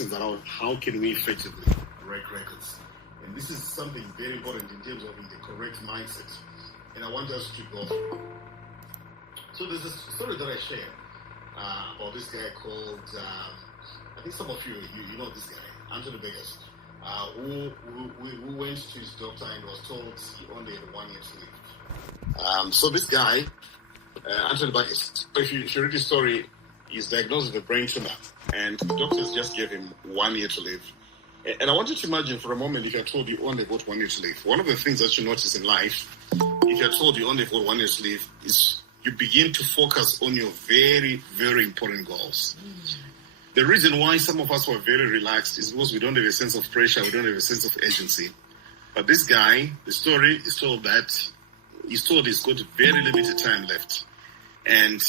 questions around how can we effectively break records. And this is something very important in terms of the correct mindset. And I want us to go through. So there's a story that I share about this guy called, I think some of you know this guy, Anthony Vegas, who went to his doctor and was told he only had 1 year to live. So this guy, Anthony Vegas, so if you read his story, he's diagnosed with a brain tumor, and the doctors just gave him 1 year to live. And I want you to imagine for a moment if you're told you only got 1 year to live. One of the things that you notice in life, if you're told you only got 1 year to live, is you begin to focus on your very, very important goals. The reason why some of us were very relaxed is because we don't have a sense of pressure, we don't have a sense of urgency. But this guy, the story is told that he's told he's got very limited time left. And,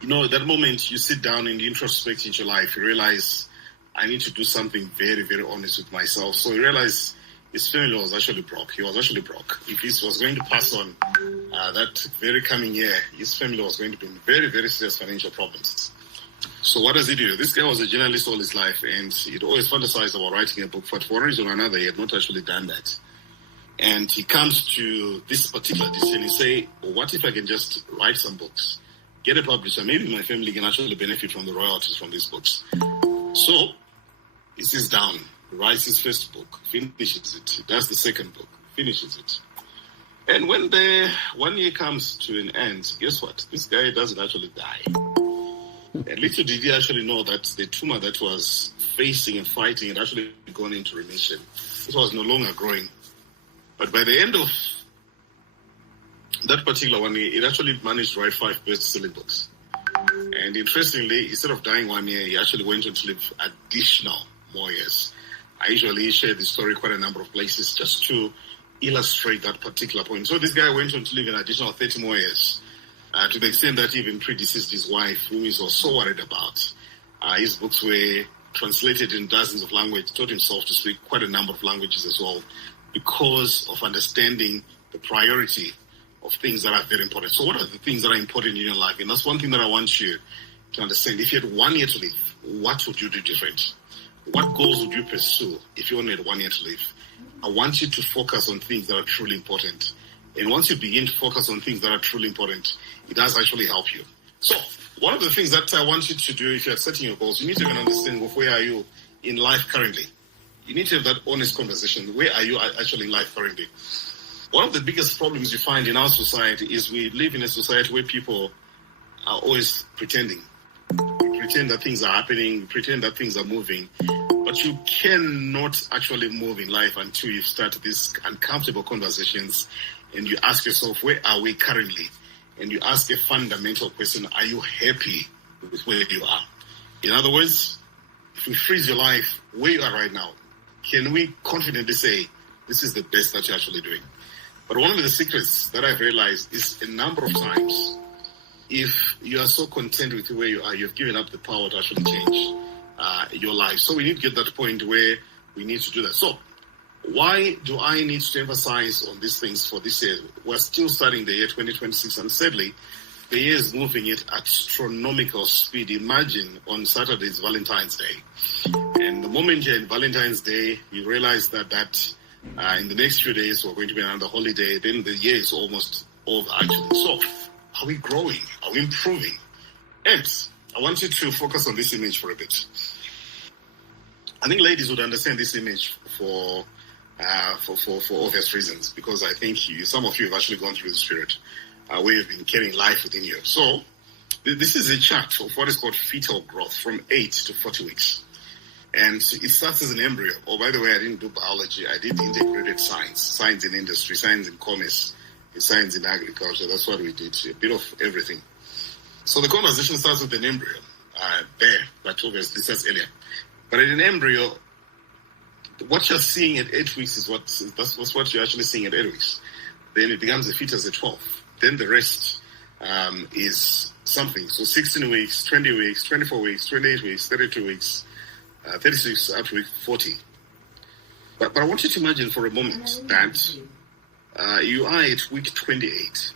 at that moment you sit down and you introspect into your life, you realize, I need to do something very, very honest with myself. So he realized his family was actually broke. He was actually broke. If he was going to pass on that very coming year, his family was going to be in very, very serious financial problems. So what does he do? This guy was a journalist all his life, and he'd always fantasized about writing a book, but for one reason or another, he had not actually done that. And he comes to this particular decision. He say, what if I can just write some books, get a publisher, maybe my family can actually benefit from the royalties from these books. So he sits down, writes his first book, finishes it, does the second book, finishes it. And when the 1 year comes to an end, guess what? This guy doesn't actually die. And little did he actually know that the tumor that was facing and fighting had actually gone into remission. It was no longer growing. But by the end of that particular 1 year, it actually managed to write 5 best-selling books. And interestingly, instead of dying 1 year, he actually went on to live additional more years. I usually share this story quite a number of places just to illustrate that particular point. So this guy went on to live an additional 30 more years, to the extent that he even predeceased his wife, whom he was so worried about. His books were translated in dozens of languages, taught himself to speak quite a number of languages as well, because of understanding the priority of things that are very important. So what are the things that are important in your life? And that's one thing that I want you to understand. If you had 1 year to live, what would you do different? What goals would you pursue if you only had 1 year to live? I want you to focus on things that are truly important. And once you begin to focus on things that are truly important, it does actually help you. So one of the things that I want you to do if you're setting your goals, you need to have an understanding of where are you in life currently. You need to have that honest conversation. Where are you actually in life currently? One of the biggest problems you find in our society is we live in a society where people are always pretending. We pretend that things are happening, we pretend that things are moving, but you cannot actually move in life until you start these uncomfortable conversations and you ask yourself, where are we currently? And you ask a fundamental question, are you happy with where you are? In other words, if we freeze your life where you are right now, can we confidently say, this is the best that you're actually doing? But one of the secrets that I've realized is a number of times, if you are so content with where you are, you've given up the power to actually change your life. So we need to get that point where we need to do that. So why do I need to emphasize on these things for this year? We're still starting the year 2026, and sadly, the year is moving at astronomical speed. Imagine on Saturday is Valentine's Day. And the moment you're in Valentine's Day, you realize that in the next few days we're going to be another holiday. Then the year is almost over, actually. So are we growing? Are we improving? And I want you to focus on this image for a bit. I think ladies would understand this image for obvious reasons, because I think some of you have actually gone through this period where you've been carrying life within you. So this is a chart of what is called fetal growth from 8 to 40 weeks. And it starts as an embryo. Oh, by the way, I didn't do biology. I did integrated science in industry, science in commerce, science in agriculture. That's what we did, a bit of everything. So the conversation starts with an embryo there, but obviously says earlier. But in an embryo, what you're seeing at 8 weeks is what you're actually seeing at 8 weeks. Then it becomes a fetus at 12. Then the rest is something. So 16 weeks, 20 weeks, 24 weeks, 28 weeks, 32 weeks, 36 up to week 40. But I want you to imagine for a moment that you are at week 28.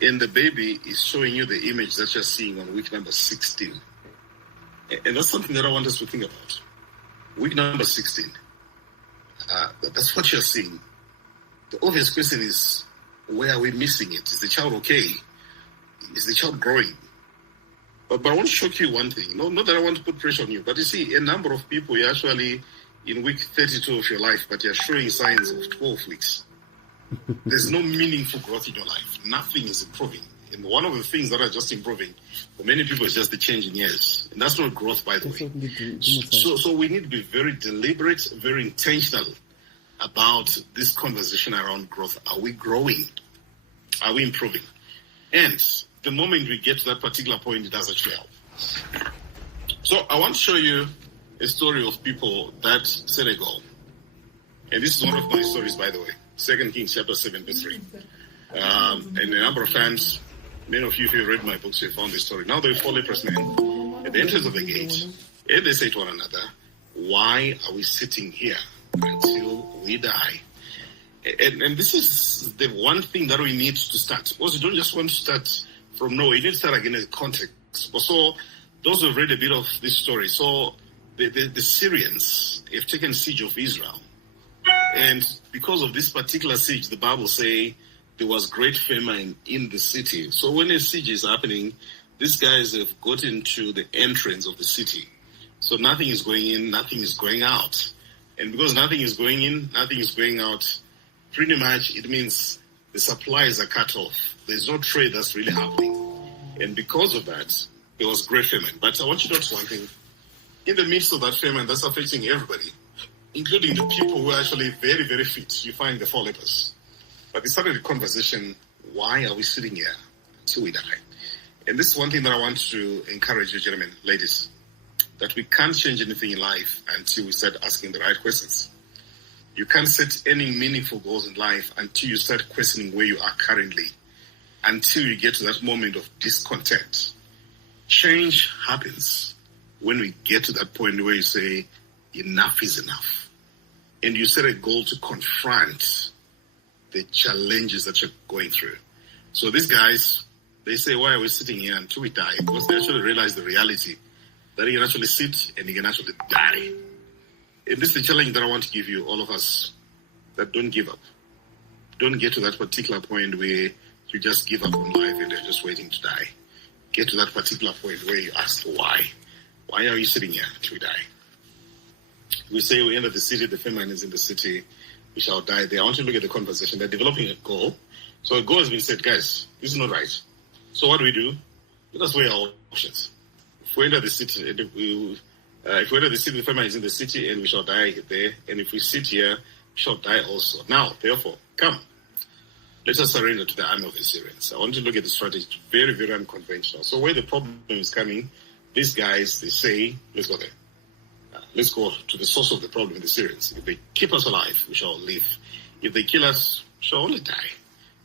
And the baby is showing you the image that you're seeing on week number 16. And that's something that I want us to think about. Week number 16. That's what you're seeing. The obvious question is, where are we missing it? Is the child okay? Is the child growing? But I want to shock you one thing. Not that I want to put pressure on you, but you see, a number of people, you're actually in week 32 of your life, but you're showing signs of 12 weeks. There's no meaningful growth in your life. Nothing is improving. And one of the things that are just improving for many people is just the change in years. And that's not growth, by the way. So we need to be very deliberate, very intentional about this conversation around growth. Are we growing? Are we improving? And the moment we get to that particular point, it does actually help. So I want to show you a story of people that set a goal. And this is one of my stories, by the way. 2 Kings chapter 7, verse 3. And a number of times, many of you, if you read my books, you found this story. Now there were 4 leprous men at the entrance of the gate, and they say to one another, why are we sitting here until we die? And this is the one thing that we need to start. Because you don't just want to start from nowhere. You need to start again in the context. So those who have read a bit of this story, so the Syrians have taken siege of Israel. And because of this particular siege, the Bible say there was great famine in the city. So when a siege is happening, these guys have gotten to the entrance of the city. So nothing is going in, nothing is going out. And because nothing is going in, nothing is going out, pretty much it means the supplies are cut off. There's no trade that's really happening. And because of that, there was great famine. But I want you to notice one thing. In the midst of that famine, that's affecting everybody, including the people who are actually very, very fit. You find the 4 lepers. But they started a conversation, why are we sitting here until we die? And this is one thing that I want to encourage you, gentlemen, ladies, that we can't change anything in life until we start asking the right questions. You can't set any meaningful goals in life until you start questioning where you are currently, until you get to that moment of discontent. Change happens when we get to that point where you say, enough is enough. And you set a goal to confront the challenges that you're going through. So these guys, they say, why are we sitting here until we die? Because they actually realize the reality that you can actually sit and you can actually die. And this is the challenge that I want to give you, all of us, that don't give up. Don't get to that particular point where you just give up on life and you're just waiting to die. Get to that particular point where you ask why. Why are you sitting here until we die? We say we enter the city, the famine is in the city, we shall die there. I want you to look at the conversation. They're developing a goal. So a goal has been said, guys, this is not right. So what do? Let us weigh our options. If we enter the city, the famine is in the city and we shall die there. And if we sit here, we shall die also. Now, therefore, come. Let us surrender to the army of the Syrians. I want you to look at the strategy. Very, very unconventional. So where the problem is coming, these guys, they say, let's go there. Let's go to the source of the problem, the Syrians. If they keep us alive, we shall live. If they kill us, we shall only die.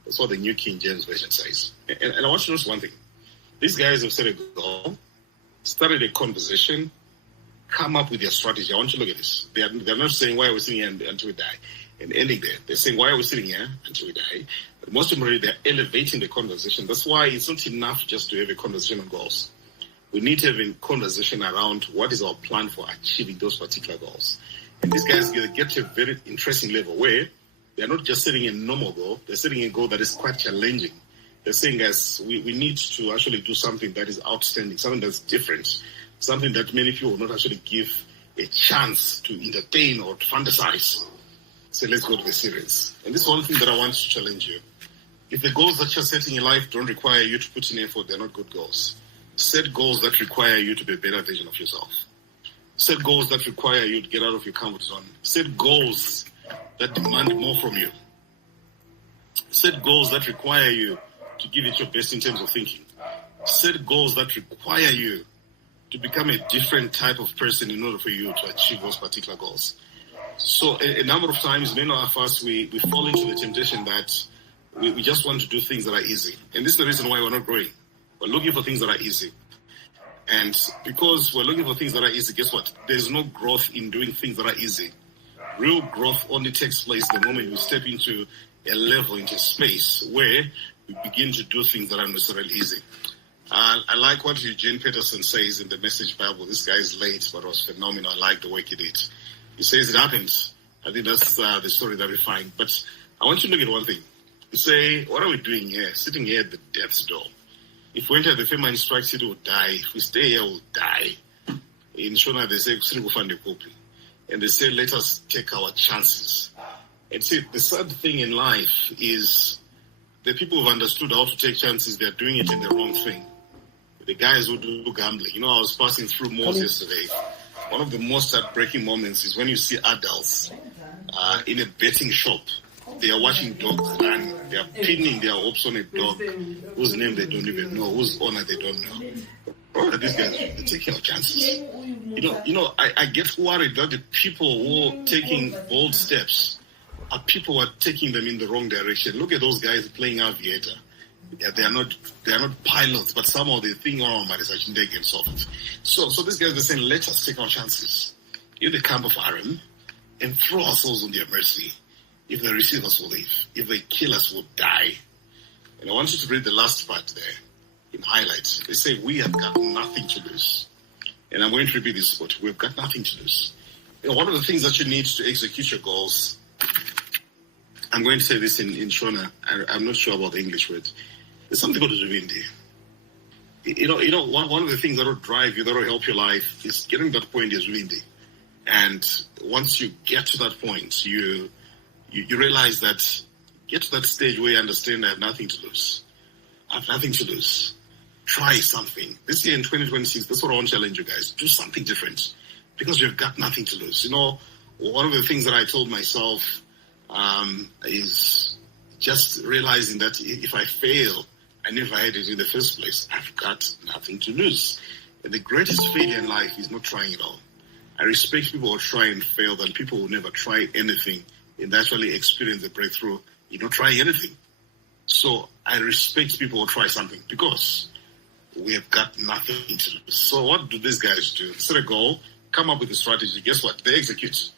That's what the New King James Version says. And I want you to notice one thing. These guys have set a goal, started a conversation, come up with their strategy. I want you to look at this. They're not saying, why are we sitting here until we die? And ending there. They're saying, why are we sitting here until we die? But most importantly, they're elevating the conversation. That's why it's not enough just to have a conversation on goals. We need to have a conversation around what is our plan for achieving those particular goals. And these guys get to a very interesting level where they're not just setting a normal goal, they're setting a goal that is quite challenging. They're saying, guys, we need to actually do something that is outstanding, something that's different, something that many people will not actually give a chance to entertain or to fantasize. So let's go to the Syrians. And this is one thing that I want to challenge you. If the goals that you're setting in life don't require you to put in effort, they're not good goals. Set goals that require you to be a better version of yourself. Set goals that require you to get out of your comfort zone. Set goals that demand more from you. Set goals that require you to give it your best in terms of thinking. Set goals that require you to become a different type of person in order for you to achieve those particular goals. So a number of times, many of us, we fall into the temptation that we just want to do things that are easy. And this is the reason why we're not growing. We're looking for things that are easy. And because we're looking for things that are easy, guess what? There's no growth in doing things that are easy. Real growth only takes place the moment we step into a level, into a space where we begin to do things that are necessarily easy. I like what Eugene Peterson says in the Message Bible. This guy is late, but was phenomenal. I like the work he did. He says it happens. I think that's the story that we find. But I want you to look at one thing. You say, what are we doing here? Sitting here at the death's door. If we enter the famine strikes, it will die. If we stay here, we'll die. In Shona, they say, and they say, let us take our chances. And see, the sad thing in life is the people who've understood how to take chances, they're doing it in the wrong thing. The guys who do gambling. You know, I was passing through malls yesterday. One of the most heartbreaking moments is when you see adults in a betting shop. They are watching dogs run. They are pinning their hopes on a dog whose name they don't even know, whose owner they don't know. Bro, these guys, they're taking our chances. I get worried that the people who are taking bold steps are people who are taking them in the wrong direction. Look at those guys playing aviator. Yeah, they are not pilots, but somehow they think, oh, man, it's actually taking soft. So these guys are saying, let us take our chances in the camp of Aram and throw ourselves on their mercy. If they receive us, we'll live. If they kill us, we'll die. And I want you to read the last part there in highlights. They say, we have got nothing to lose. And I'm going to repeat this quote. We've got nothing to lose. One of the things that you need to execute your goals, I'm going to say this in Shona. I'm not sure about the English word. There's something called Zuvindi. One of the things that will drive you, that will help your life, is getting to that point is Zuvindi. And once you get to that point, you realize that, get to that stage where you understand I have nothing to lose. I have nothing to lose. Try something. This year in 2026, that's what I want to challenge you guys. Do something different because you've got nothing to lose. One of the things that I told myself is just realizing that if I fail, I never had it in the first place. I've got nothing to lose. And the greatest failure in life is not trying at all. I respect people who try and fail than people who never try anything and actually experience the breakthrough. You don't try anything. So I respect people who try something because we have got nothing to lose. So what do these guys do? Set a goal, come up with a strategy. Guess what? They execute.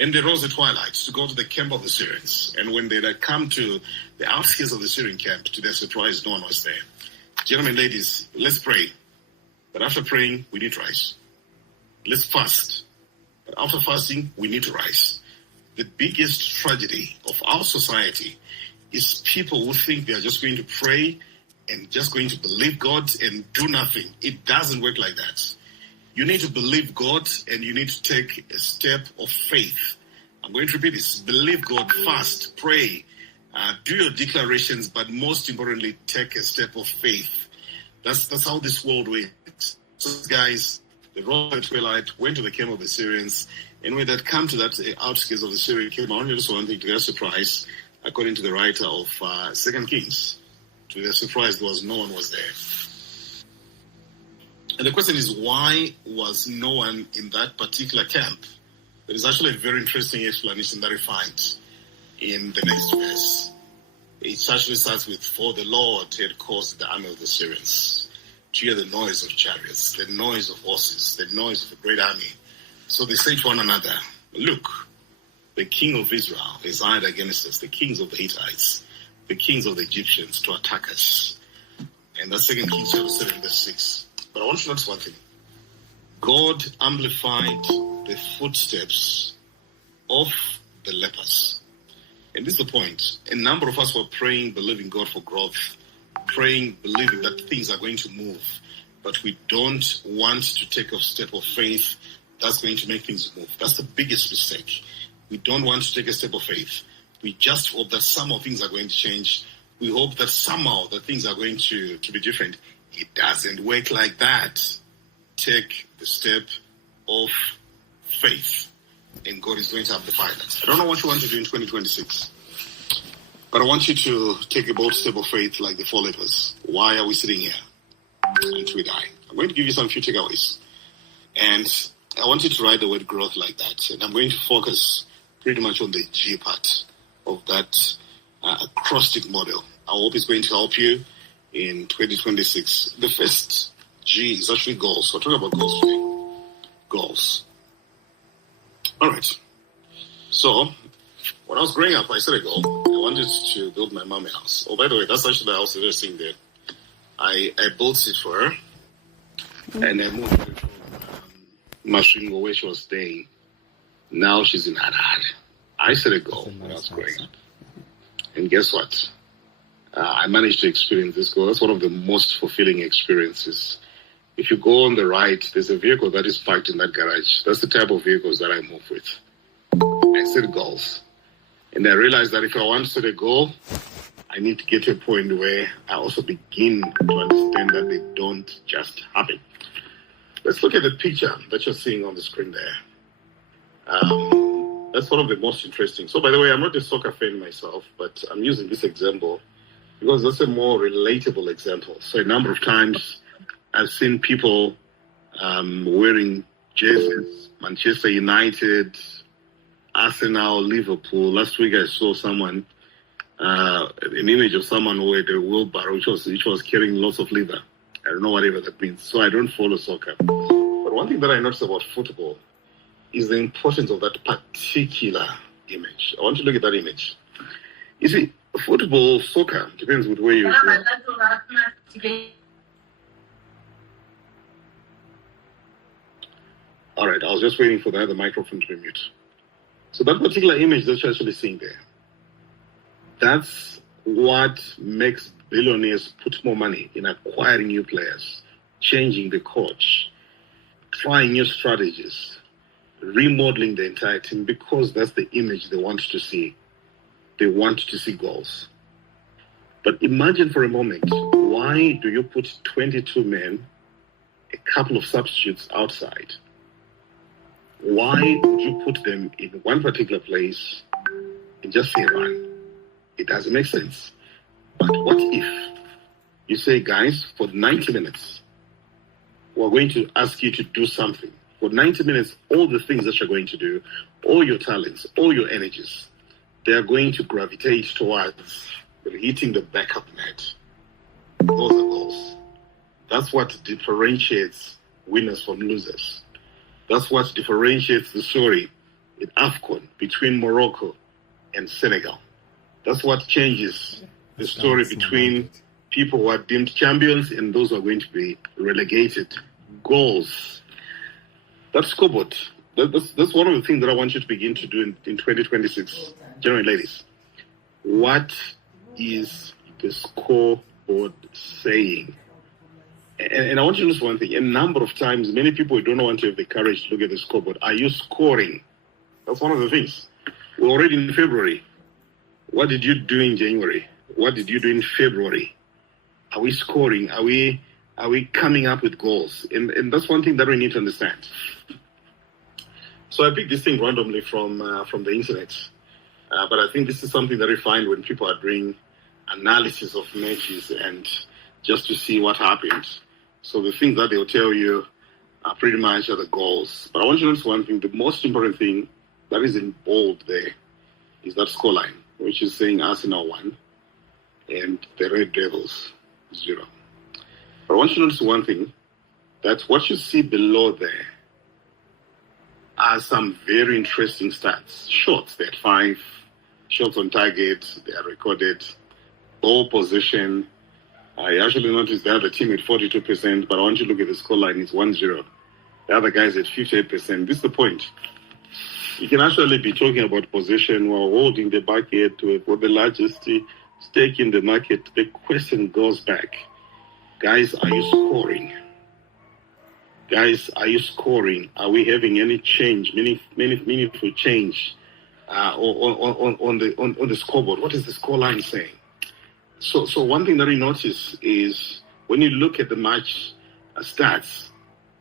And they rose at twilight to go to the camp of the Syrians. And when they come to the outskirts of the Syrian camp, to their surprise, no one was there. Gentlemen, ladies, let's pray. But after praying, we need to rise. Let's fast. But after fasting, we need to rise. The biggest tragedy of our society is people who think they are just going to pray and just going to believe God and do nothing. It doesn't work like that. You need to believe God and you need to take a step of faith. I'm going to repeat this. Believe God, fast, pray, do your declarations, but most importantly, take a step of faith. That's how this world works. So guys, the royal twilight went to the camp of the Syrians, and when they come to that outskirts of the Syrian camp, I only just one thing to their surprise, according to the writer of 2 Kings, to their surprise, no one was there. And the question is, why was no one in that particular camp? There is actually a very interesting explanation that we find in the next verse. It actually starts with, for the Lord had caused the army of the Syrians to hear the noise of chariots, the noise of horses, the noise of a great army. So they say to one another, look, the king of Israel is hired against us, the kings of the Hittites, the kings of the Egyptians to attack us. And that's 2 Kings chapter 7, verse 6. But I want you to notice one thing. God amplified the footsteps of the lepers. And this is the point. A number of us were praying, believing God for growth, praying, believing that things are going to move. But we don't want to take a step of faith that's going to make things move. That's the biggest mistake. We don't want to take a step of faith. We just hope that somehow things are going to change. We hope that somehow that things are going to be different. It doesn't work like that. Take the step of faith, and God is going to amplify that. I don't know what you want to do in 2026, but I want you to take a bold step of faith like the 4 lepers. Why are we sitting here until we die? I'm going to give you some few takeaways, and I want you to write the word growth like that, and I'm going to focus pretty much on the G part of that acrostic model. I hope it's going to help you in 2026. The first G is actually goals. So I'll talk about goals today. Goals. All right. So when I was growing up, I set a goal. I wanted to build my mom a house. Oh, by the way, that's actually the house that you're seeing there. I built it for her, and I moved her from Masvingo, where she was staying. Now she's in Harare. I set a goal when I was growing up. And guess what? I managed to experience this goal. That's one of the most fulfilling experiences. If you go on the right, there's a vehicle that is parked in that garage. That's the type of vehicles that I move with. I set goals. And I realized that if I want to set a goal, I need to get to a point where I also begin to understand that they don't just happen. Let's look at the picture that you're seeing on the screen there. That's one of the most interesting. So, by the way, I'm not a soccer fan myself, but I'm using this example because that's a more relatable example. So a number of times I've seen people wearing jerseys, Manchester United, Arsenal, Liverpool. Last week I saw someone, an image of someone with a wheelbarrow, which was carrying lots of leather. I don't know whatever that means. So I don't follow soccer. But one thing that I noticed about football is the importance of that particular image. I want you to look at that image. You see, football, soccer, depends with where you go. All right, I was just waiting for the other microphone to be mute. So that particular image that you're actually seeing there, that's what makes billionaires put more money in acquiring new players, changing the coach, trying new strategies, remodeling the entire team, because that's the image they want to see. They want to see goals. But imagine for a moment, why do you put 22 men, a couple of substitutes outside? Why would you put them in one particular place and just say run? It doesn't make sense. But what if you say, guys, for 90 minutes, we're going to ask you to do something. For 90 minutes, all the things that you're going to do, all your talents, all your energies, they are going to gravitate towards hitting the backup net. Those are goals. That's what differentiates winners from losers. That's what differentiates the story in AFCON between Morocco and Senegal. That's what changes the story between people who are deemed champions and those who are going to be relegated. Goals. That scoreboard. That's one of the things that I want you to begin to do in 2026. Gentlemen, ladies, what is the scoreboard saying? And I want you to notice one thing. A number of times, many people don't want to have the courage to look at the scoreboard. Are you scoring? That's one of the things. We're already in February. What did you do in January? What did you do in February? Are we scoring? Are we coming up with goals? And that's one thing that we need to understand. So I picked this thing randomly from the internet. But I think this is something that we find when people are doing analysis of matches and just to see what happens. So the things that they'll tell you are pretty much are the goals. But I want you to notice one thing. The most important thing that is in bold there is that scoreline, which is saying Arsenal 1 and the Red Devils 0. But I want you to notice one thing, that what you see below there are some very interesting stats. Shots, they had 5 shots on target, they are recorded. Ball position, I actually noticed the other team at 42%, but I want you to look at the scoreline, it's 1-0. The other guys at 58%. This is the point. You can actually be talking about position while holding the bucket for the largest stake in the market. The question goes back. Guys, are you scoring? Guys, are you scoring? Are we having any change, meaningful change on the scoreboard? What is the scoreline saying? So one thing that we notice is when you look at the match stats,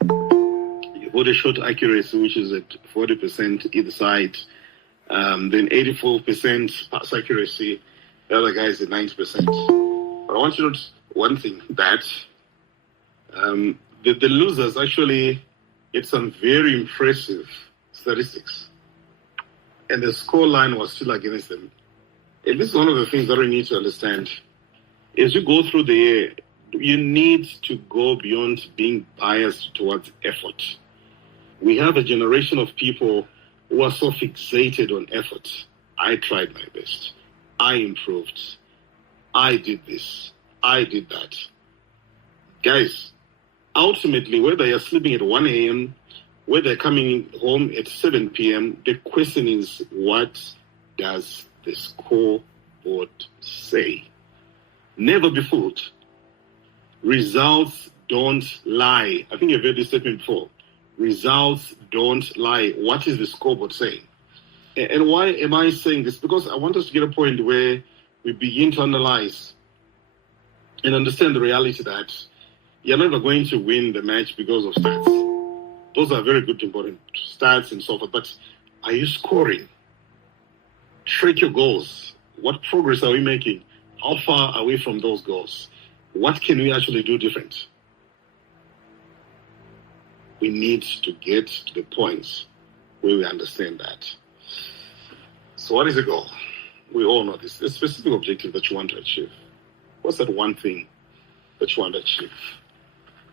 you've got a shot accuracy, which is at 40% either side, then 84% pass accuracy, the other guy is at 90%. But I want you to notice one thing, that the losers actually get some very impressive statistics. And the scoreline was still against them. And this is one of the things that we need to understand. As you go through the year, you need to go beyond being biased towards effort. We have a generation of people who are so fixated on effort. I tried my best. I improved. I did this. I did that. guys, ultimately, whether you're sleeping at 1 a.m., whether you're coming home at 7 p.m., the question is, what does the scoreboard say? Never be fooled. Results don't lie. I think you've heard this statement before. Results don't lie. What is the scoreboard saying? And why am I saying this? Because I want us to get a point where we begin to analyze and understand the reality that you're never going to win the match because of stats. Those are very good, important stats and so forth. But are you scoring? Track your goals. What progress are we making? How far are we from those goals? What can we actually do different? We need to get to the point where we understand that. So what is a goal? We all know this. A specific objective that you want to achieve. What's that one thing that you want to achieve?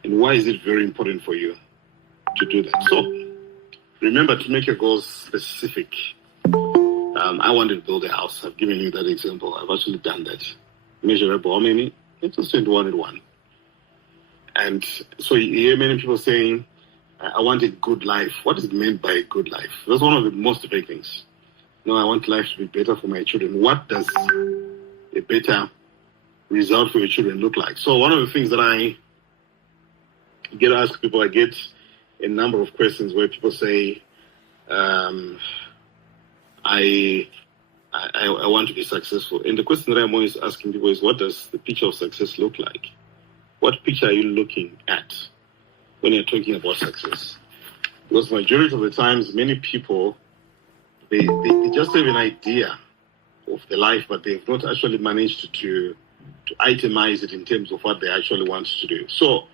And why is it very important for you to do that? So remember to make your goals specific. I wanted to build a house. I've given you that example. I've actually done that. Measurable, how many? It's just 21 and 1. And so you hear many people saying, I want a good life. What is meant by a good life? That's one of the most big things. No, I want life to be better for my children. What does a better result for your children look like? So one of the things that I get to ask people, I get a number of questions where people say, I want to be successful. And the question that I'm always asking people is, what does the picture of success look like? What picture are you looking at when you're talking about success? Because majority of the times, many people, they just have an idea of the life, but they've not actually managed to itemize it in terms of what they actually want to do. So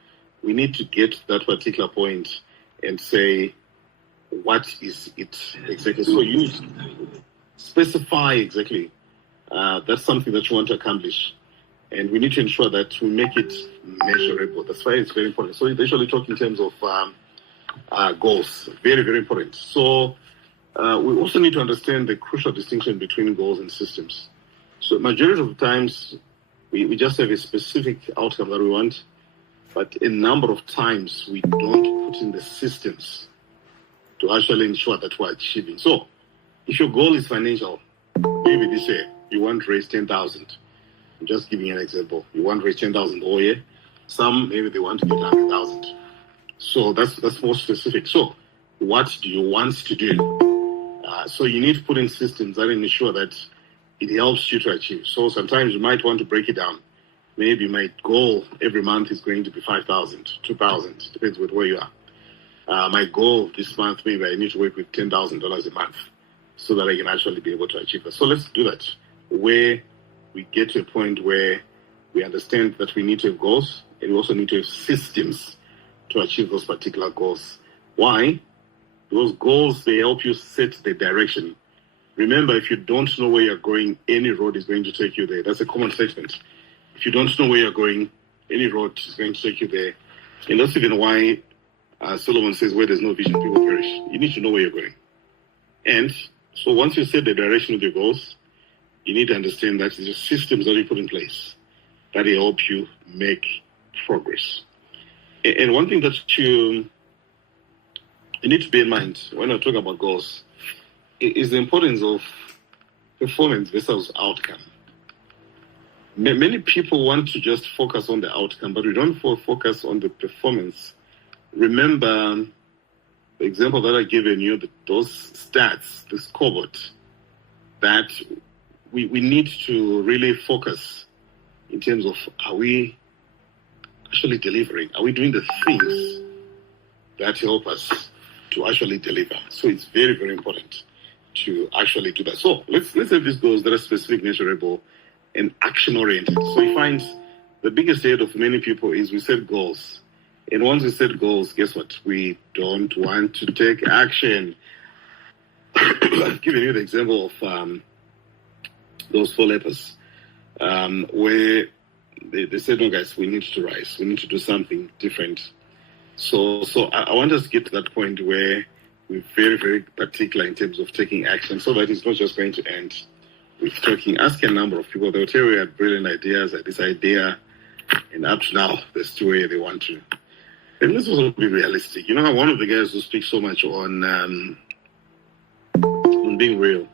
we need to get to that particular point and say, what is it exactly? So you need to specify exactly that's something that you want to accomplish. And we need to ensure that we make it measurable. That's why it's very important. So they usually talk in terms of goals. Very, very important. So we also need to understand the crucial distinction between goals and systems. So majority of the times, we just have a specific outcome that we want, but a number of times we don't put in the systems to actually ensure that we're achieving. So if your goal is financial, maybe this year you want to raise 10,000. I'm just giving you an example. You want to raise 10,000 all year. Some, maybe they want to get 100,000. So that's more specific. So what do you want to do? So you need to put in systems that ensure that it helps you to achieve. So sometimes you might want to break it down. Maybe my goal every month is going to be 5,000, 2,000, depends with where you are. My goal this month, maybe I need to work with $10,000 a month so that I can actually be able to achieve that. So let's do that, where we get to a point where we understand that we need to have goals, and we also need to have systems to achieve those particular goals. Why? Those goals, they help you set the direction. Remember, if you don't know where you're going, any road is going to take you there. That's a common statement. If you don't know where you're going, any road is going to take you there. And that's even why Solomon says, where there's no vision, people perish. You need to know where you're going. And so once you set the direction of your goals, you need to understand that there's systems that you put in place that will help you make progress. And one thing that you need to bear in mind when you're talking about goals is the importance of performance versus outcome. Many people want to just focus on the outcome, but we don't focus on the performance. Remember the example that I given you, those stats, the scoreboard, that we need to really focus in terms of, are we actually delivering? Are we doing the things that help us to actually deliver? So it's very, very important to actually do that. So let's have these goals that are specific, measurable, and action-oriented. So you find the biggest head of many people is we set goals. And once we set goals, guess what? We don't want to take action. I've given you the example of those 4 lepers, where they said, no, guys, we need to rise. We need to do something different. So I want us to get to that point where we're very, very particular in terms of taking action, so that it's not just going to end with talking. Ask a number of people. They'll tell you had brilliant ideas, like this idea And up to now, they're still where they want to. And let's also be realistic. You know, I'm one of the guys who speaks so much on being real.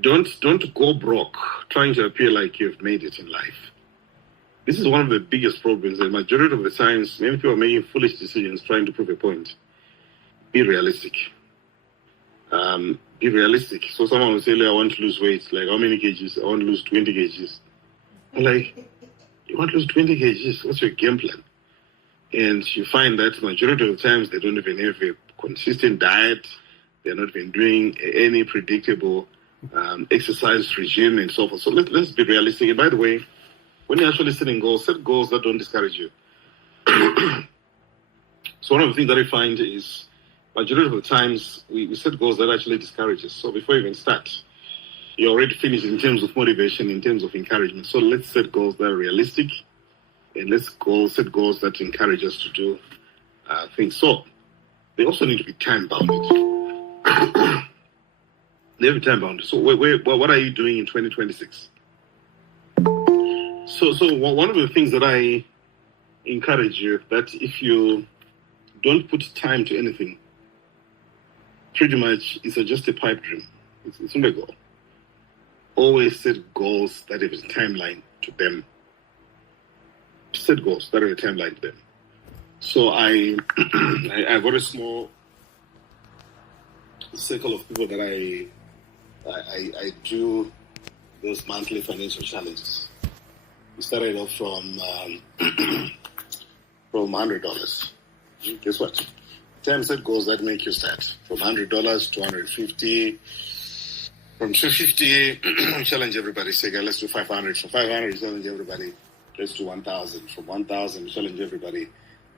Don't go broke trying to appear like you've made it in life. This is one of the biggest problems. The majority of the times, many people are making foolish decisions trying to prove a point. Be realistic. Be realistic. So someone will say, I want to lose weight. Like, how many kgs? I want to lose 20 kgs. I'm like, you want to lose 20 kgs? What's your game plan? And you find that majority of the times they don't even have a consistent diet. They're not even doing any predictable exercise regime and so forth. So let's be realistic. And by the way, when you're actually setting goals, set goals that don't discourage you. So one of the things that I find is majority of the times we set goals that actually discourage us. So before you even start, you're already finished in terms of motivation, in terms of encouragement. So let's set goals that are realistic, and let's set goals that encourage us to do things. So they also need to be time-bounded. They have a time-bounded. So what are you doing in 2026? So one of the things that I encourage you, that if you don't put time to anything, pretty much it's just a pipe dream. It's not a goal. Always set goals that have a timeline to them. Set goals that have a timeline to them. So I got a small circle of people that I do those monthly financial challenges. We started off from $100. Guess what? 10 set goals that make you start from $100 to $150. From $250, challenge everybody. Say, let's do 500. From 500, challenge everybody. Let's do 1,000. From 1,000, challenge everybody.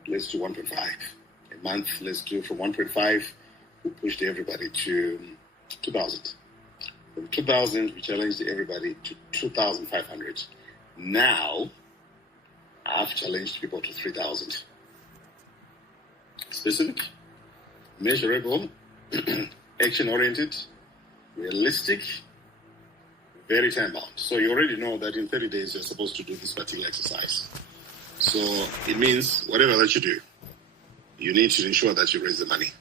Let's do 1.5. A month, let's do from 1.5. We pushed everybody to 2,000. From 2,000, we challenged everybody to 2,500. Now, I've challenged people to 3,000. Specific, measurable, action-oriented, realistic, very time-bound. So you already know that in 30 days you're supposed to do this particular exercise. So it means whatever that you do, you need to ensure that you raise the money.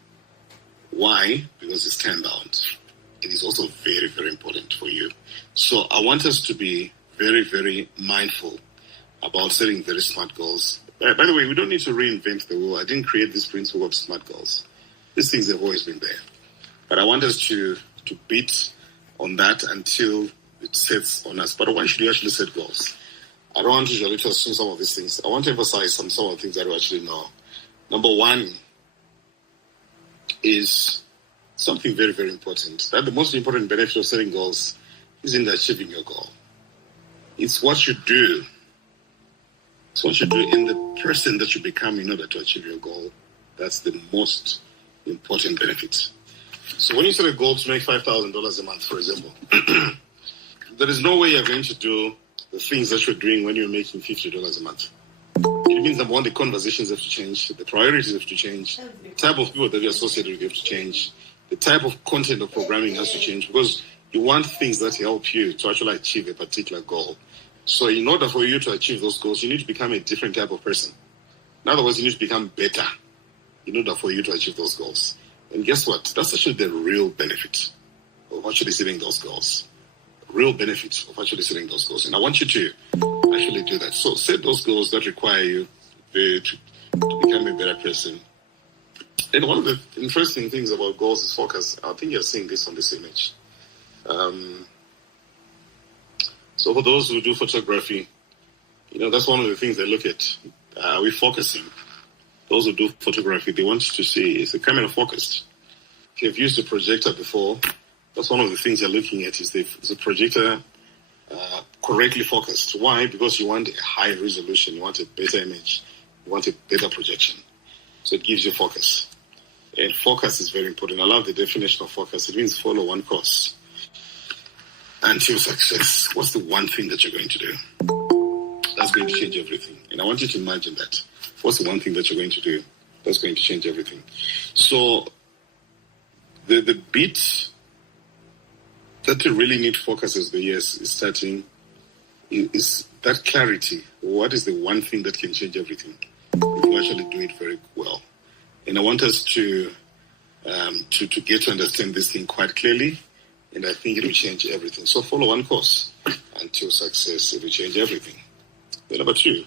Why? Because it's time-bound. It is also very, very important for you. So I want us to be very, very mindful about setting very smart goals. By the way, we don't need to reinvent the wheel. I didn't create this principle of smart goals. These things have always been there. But I want us to beat on that until it sets on us. But why should you actually set goals? I don't want to usually to assume some of these things. I want to emphasize some of the things that we actually know. Number one is something very, very important. That the most important benefit of setting goals is in achieving your goal. It's what you do. It's what you do in the person that you become in order to achieve your goal. That's the most important benefit. So when you set a goal to make $5,000 a month, for example, there is no way you're going to do the things that you're doing when you're making $50 a month. It means, number one, the conversations have to change, the priorities have to change, the type of people that you're associated with have to change, the type of content of programming has to change, because you want things that help you to actually achieve a particular goal. So in order for you to achieve those goals, you need to become a different type of person. In other words, you need to become better in order for you to achieve those goals. And guess what? That's actually the real benefit of actually setting those goals. Real benefit of actually setting those goals. And I want you to actually do that. So set those goals that require you to become a better person. And one of the interesting things about goals is focus. I think you're seeing this on this image. So for those who do photography, that's one of the things they look at. Are we focusing? Those who do photography, they want to see, is the camera focused? If you've used a projector before, that's one of the things you're looking at, is the projector correctly focused. Why? Because you want a high resolution, you want a better image, you want a better projection. So it gives you focus. And focus is very important. I love the definition of focus. It means follow one course until success. What's the one thing that you're going to do? That's going to change everything. And I want you to imagine that. What's the one thing that you're going to do that's going to change everything? So the bit that you really need to focus as the year is starting is that clarity, what is the one thing that can change everything? If you actually do it very well. And I want us to get to understand this thing quite clearly, and I think it will change everything. So follow one course until success. It will change everything. Then number 2,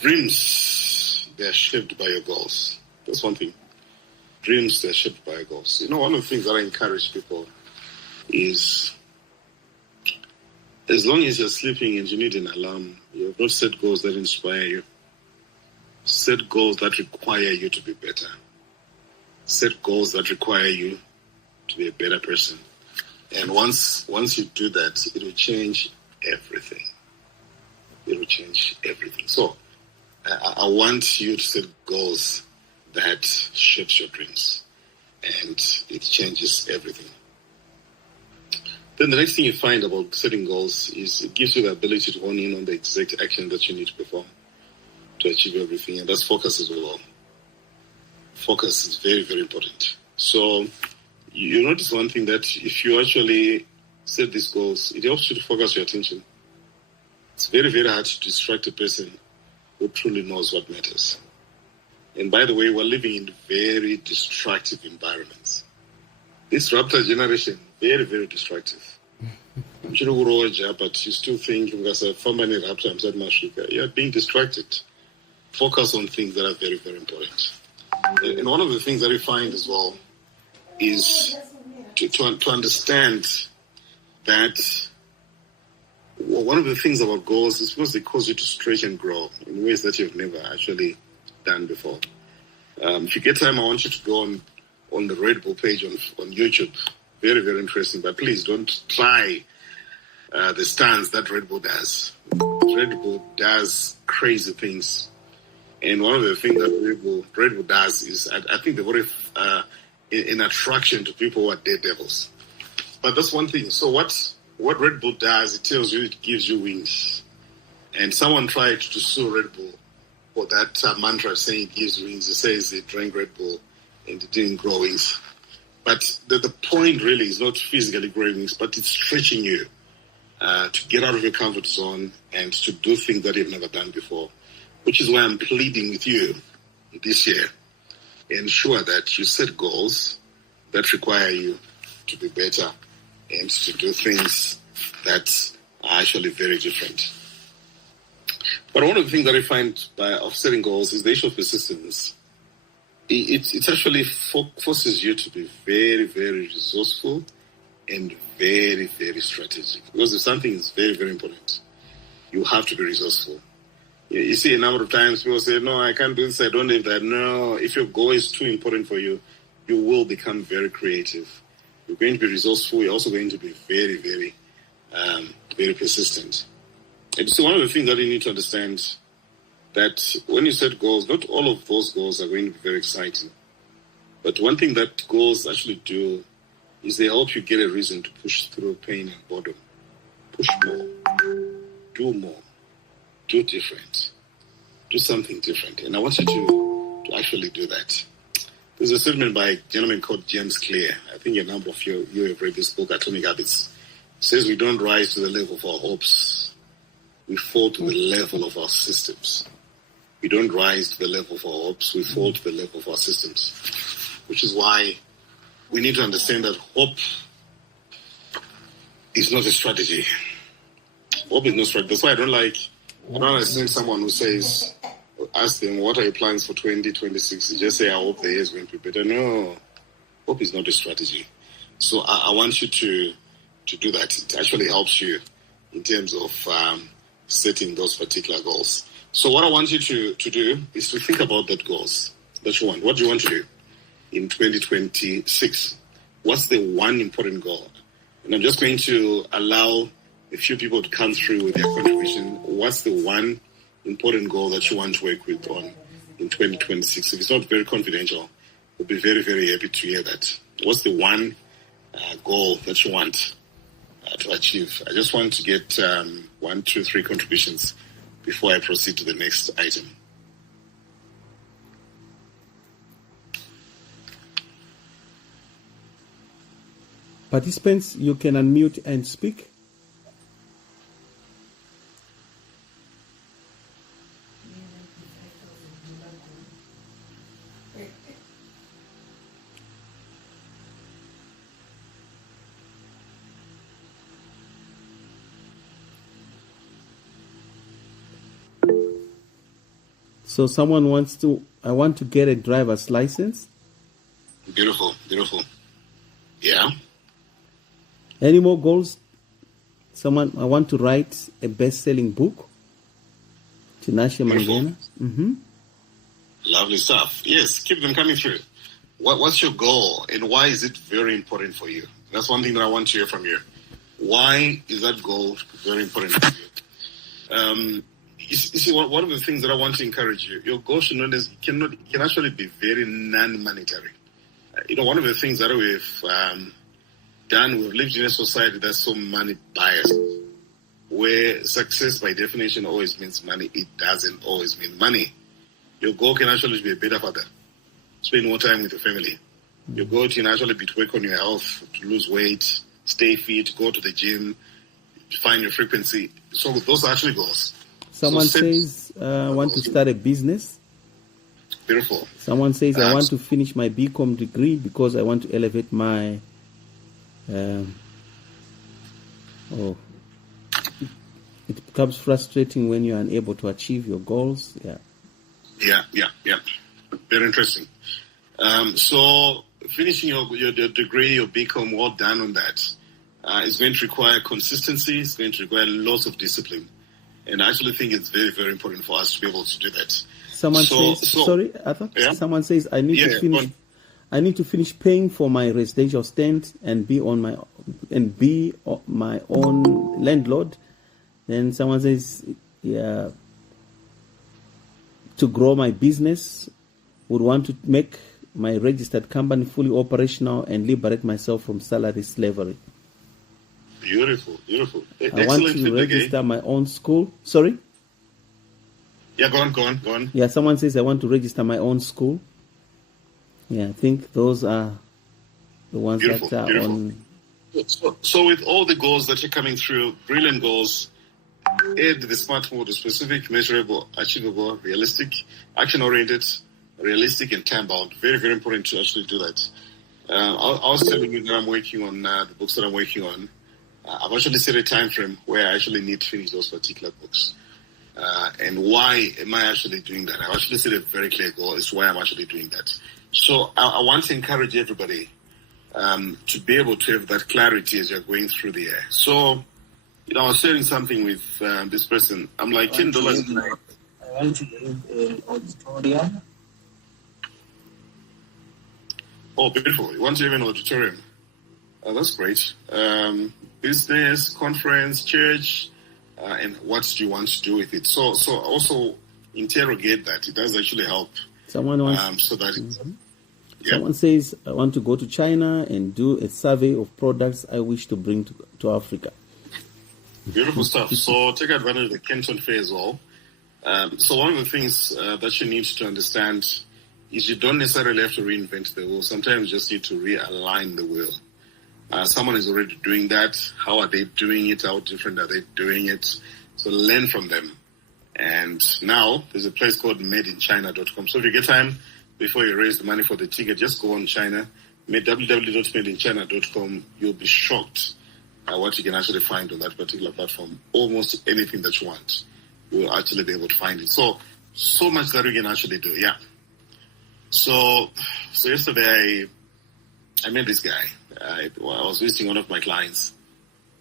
dreams, they are shaped by your goals. That's one thing. Dreams, they are shaped by your goals. You know, one of the things that I encourage people is, as long as you're sleeping and you need an alarm, you have not set goals that inspire you. Set goals that require you to be better. Set goals that require you to be a better person. And once you do that, it will change everything. It will change everything. So I want you to set goals that shapes your dreams, and it changes everything. Then the next thing you find about setting goals is it gives you the ability to hone in on the exact action that you need to perform to achieve everything, and that's focus as well. Focus is very, very important. So you notice one thing, that if you actually set these goals, it helps you to focus your attention. It's very, very hard to distract a person who truly knows what matters. And by the way, we're living in very destructive environments. This raptor generation, very, very destructive. I'm sure Roger, but you still think you're going to FAMB raptor inside Mashika. You're being distracted. Focus on things that are very, very important. And one of the things that we find as well is to understand that one of the things about goals is because they cause you to stretch and grow in ways that you've never actually done before. If you get time, I want you to go on the Red Bull page on YouTube. Very, very interesting. But please don't try the stunts that Red Bull does. Red Bull does crazy things. And one of the things that Red Bull does is, I think they're very an attraction to people who are daredevils. But that's one thing. So what Red Bull does, it tells you, it gives you wings. And someone tried to sue Red Bull for that mantra saying it gives wings. It says they drank Red Bull and it didn't grow wings. But the point really is not physically growing wings, but it's stretching you to get out of your comfort zone and to do things that you've never done before, which is why I'm pleading with you this year. Ensure that you set goals that require you to be better and to do things that are actually very different. But one of the things that I find of setting goals is the issue of persistence. It actually forces you to be very, very resourceful and very, very strategic. Because if something is very, very important, you have to be resourceful. You see a number of times people say, no, I can't do this, I don't have that. No, if your goal is too important for you, you will become very creative. You're going to be resourceful. You're also going to be very, very, very persistent. And so one of the things that you need to understand, that when you set goals, not all of those goals are going to be very exciting. But one thing that goals actually do is they help you get a reason to push through pain and boredom. Push more. Do more. Do different. Do something different. And I want you to actually do that. There's a statement by a gentleman called James Clear. I think a number of you have read this book, Atomic Habits. It says we don't rise to the level of our hopes. We fall to the level of our systems. We don't rise to the level of our hopes. We fall to the level of our systems. Which is why we need to understand that hope is not a strategy. Hope is not a strategy. That's why I don't understand someone who says, ask them, what are your plans for 2026? You just say, I hope the year is going to be better. No, hope is not a strategy. So I want you to do that. It actually helps you in terms of setting those particular goals. So what I want you to do is to think about that goals that you want. What do you want to do in 2026? What's the one important goal? And I'm just going to allow a few people to come through with their contribution. What's the one important goal that you want to work with on in 2026? If it's not very confidential, we'll be very, very happy to hear that. What's the one goal that you want to achieve? I just want to get 1, 2, 3 contributions before I proceed to the next item. Participants, you can unmute and speak. So I want to get a driver's license. Beautiful, beautiful. Yeah. Any more goals? I want to write a best-selling book. Tinashe Mangena. Mm-hmm. Lovely stuff. Yes, keep them coming through. What's your goal, and why is it very important for you? That's one thing that I want to hear from you. Why is that goal very important for you? You see, one of the things that I want to encourage you, your goal should not can actually be very non-monetary. One of the things that we've done, we've lived in a society that's so money biased, where success by definition always means money. It doesn't always mean money. Your goal can actually be a better father, spend more time with your family. Your goal can actually be to work on your health, to lose weight, stay fit, go to the gym, find your frequency. So those are actually goals. Someone says, I want to start a business. Beautiful. Someone says, I want to finish my BCom degree because I want to elevate my... It becomes frustrating when you're unable to achieve your goals. Yeah. Very interesting. So finishing your degree, your BCom, well done on that. It's going to require consistency. It's going to require lots of discipline. And I actually think it's very, very important for us to be able to do that. Someone says, Arthur? Yeah? Someone says, I need to finish paying for my residential stand and be my own landlord. Then someone says, to grow my business, would want to make my registered company fully operational and liberate myself from salary slavery. Beautiful. I want to register my own school. Sorry? Yeah, go on. Yeah, someone says I want to register my own school. Yeah, I think those are the ones that are on. So with all the goals that are coming through, brilliant goals, add the SMART mode, specific, measurable, achievable, realistic, action-oriented, realistic, and time-bound. Very, very important to actually do that. I was telling you that I'm working on the books that I'm working on. I've actually set a time frame where I actually need to finish those particular books. And why am I actually doing that? I've actually set a very clear goal as to why I'm actually doing that. So I want to encourage everybody to be able to have that clarity as you're going through the year. So, I was sharing something with this person. I'm like, $10. I want to live an auditorium. Oh, beautiful. You want to have an auditorium? Oh, that's great. Business, conference, church, and what do you want to do with it? So also interrogate that. It does actually help. Someone wants, Someone says, I want to go to China and do a survey of products I wish to bring to Africa. Beautiful stuff. So take advantage of the Canton Fair as well. So one of the things that you need to understand is you don't necessarily have to reinvent the wheel. Sometimes you just need to realign the wheel. Someone is already doing that. How are they doing it? How different are they doing it? So learn from them. And now there's a place called madeinchina.com. So if you get time before you raise the money for the ticket, just go on China, www.madeinchina.com. You'll be shocked at what you can actually find on that particular platform. Almost anything that you want, you will actually be able to find it. So much that we can actually do. Yeah. So yesterday I met this guy. I was visiting one of my clients,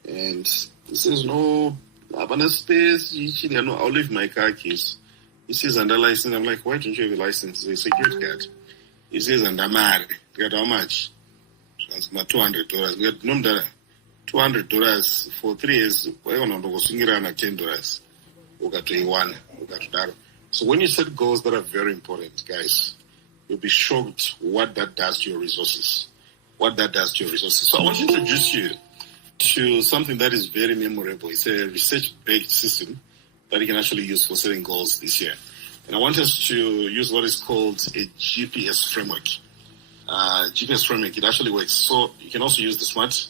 and he says, "No, I have no space. I'll leave my car keys." He says, "Under license." I'm like, "Why don't you have a license?" He's a security guard. He says, "Under married." Got how much? $200. We got no $200 for 3 years. We're going to $10. We got 21. We got that. So when you set goals that are very important, guys, you'll be shocked what that does to your resources. So I want to introduce you to something that is very memorable. It's a research-based system that you can actually use for setting goals this year. And I want us to use what is called a GPS framework. GPS framework, it actually works. So you can also use the SMART,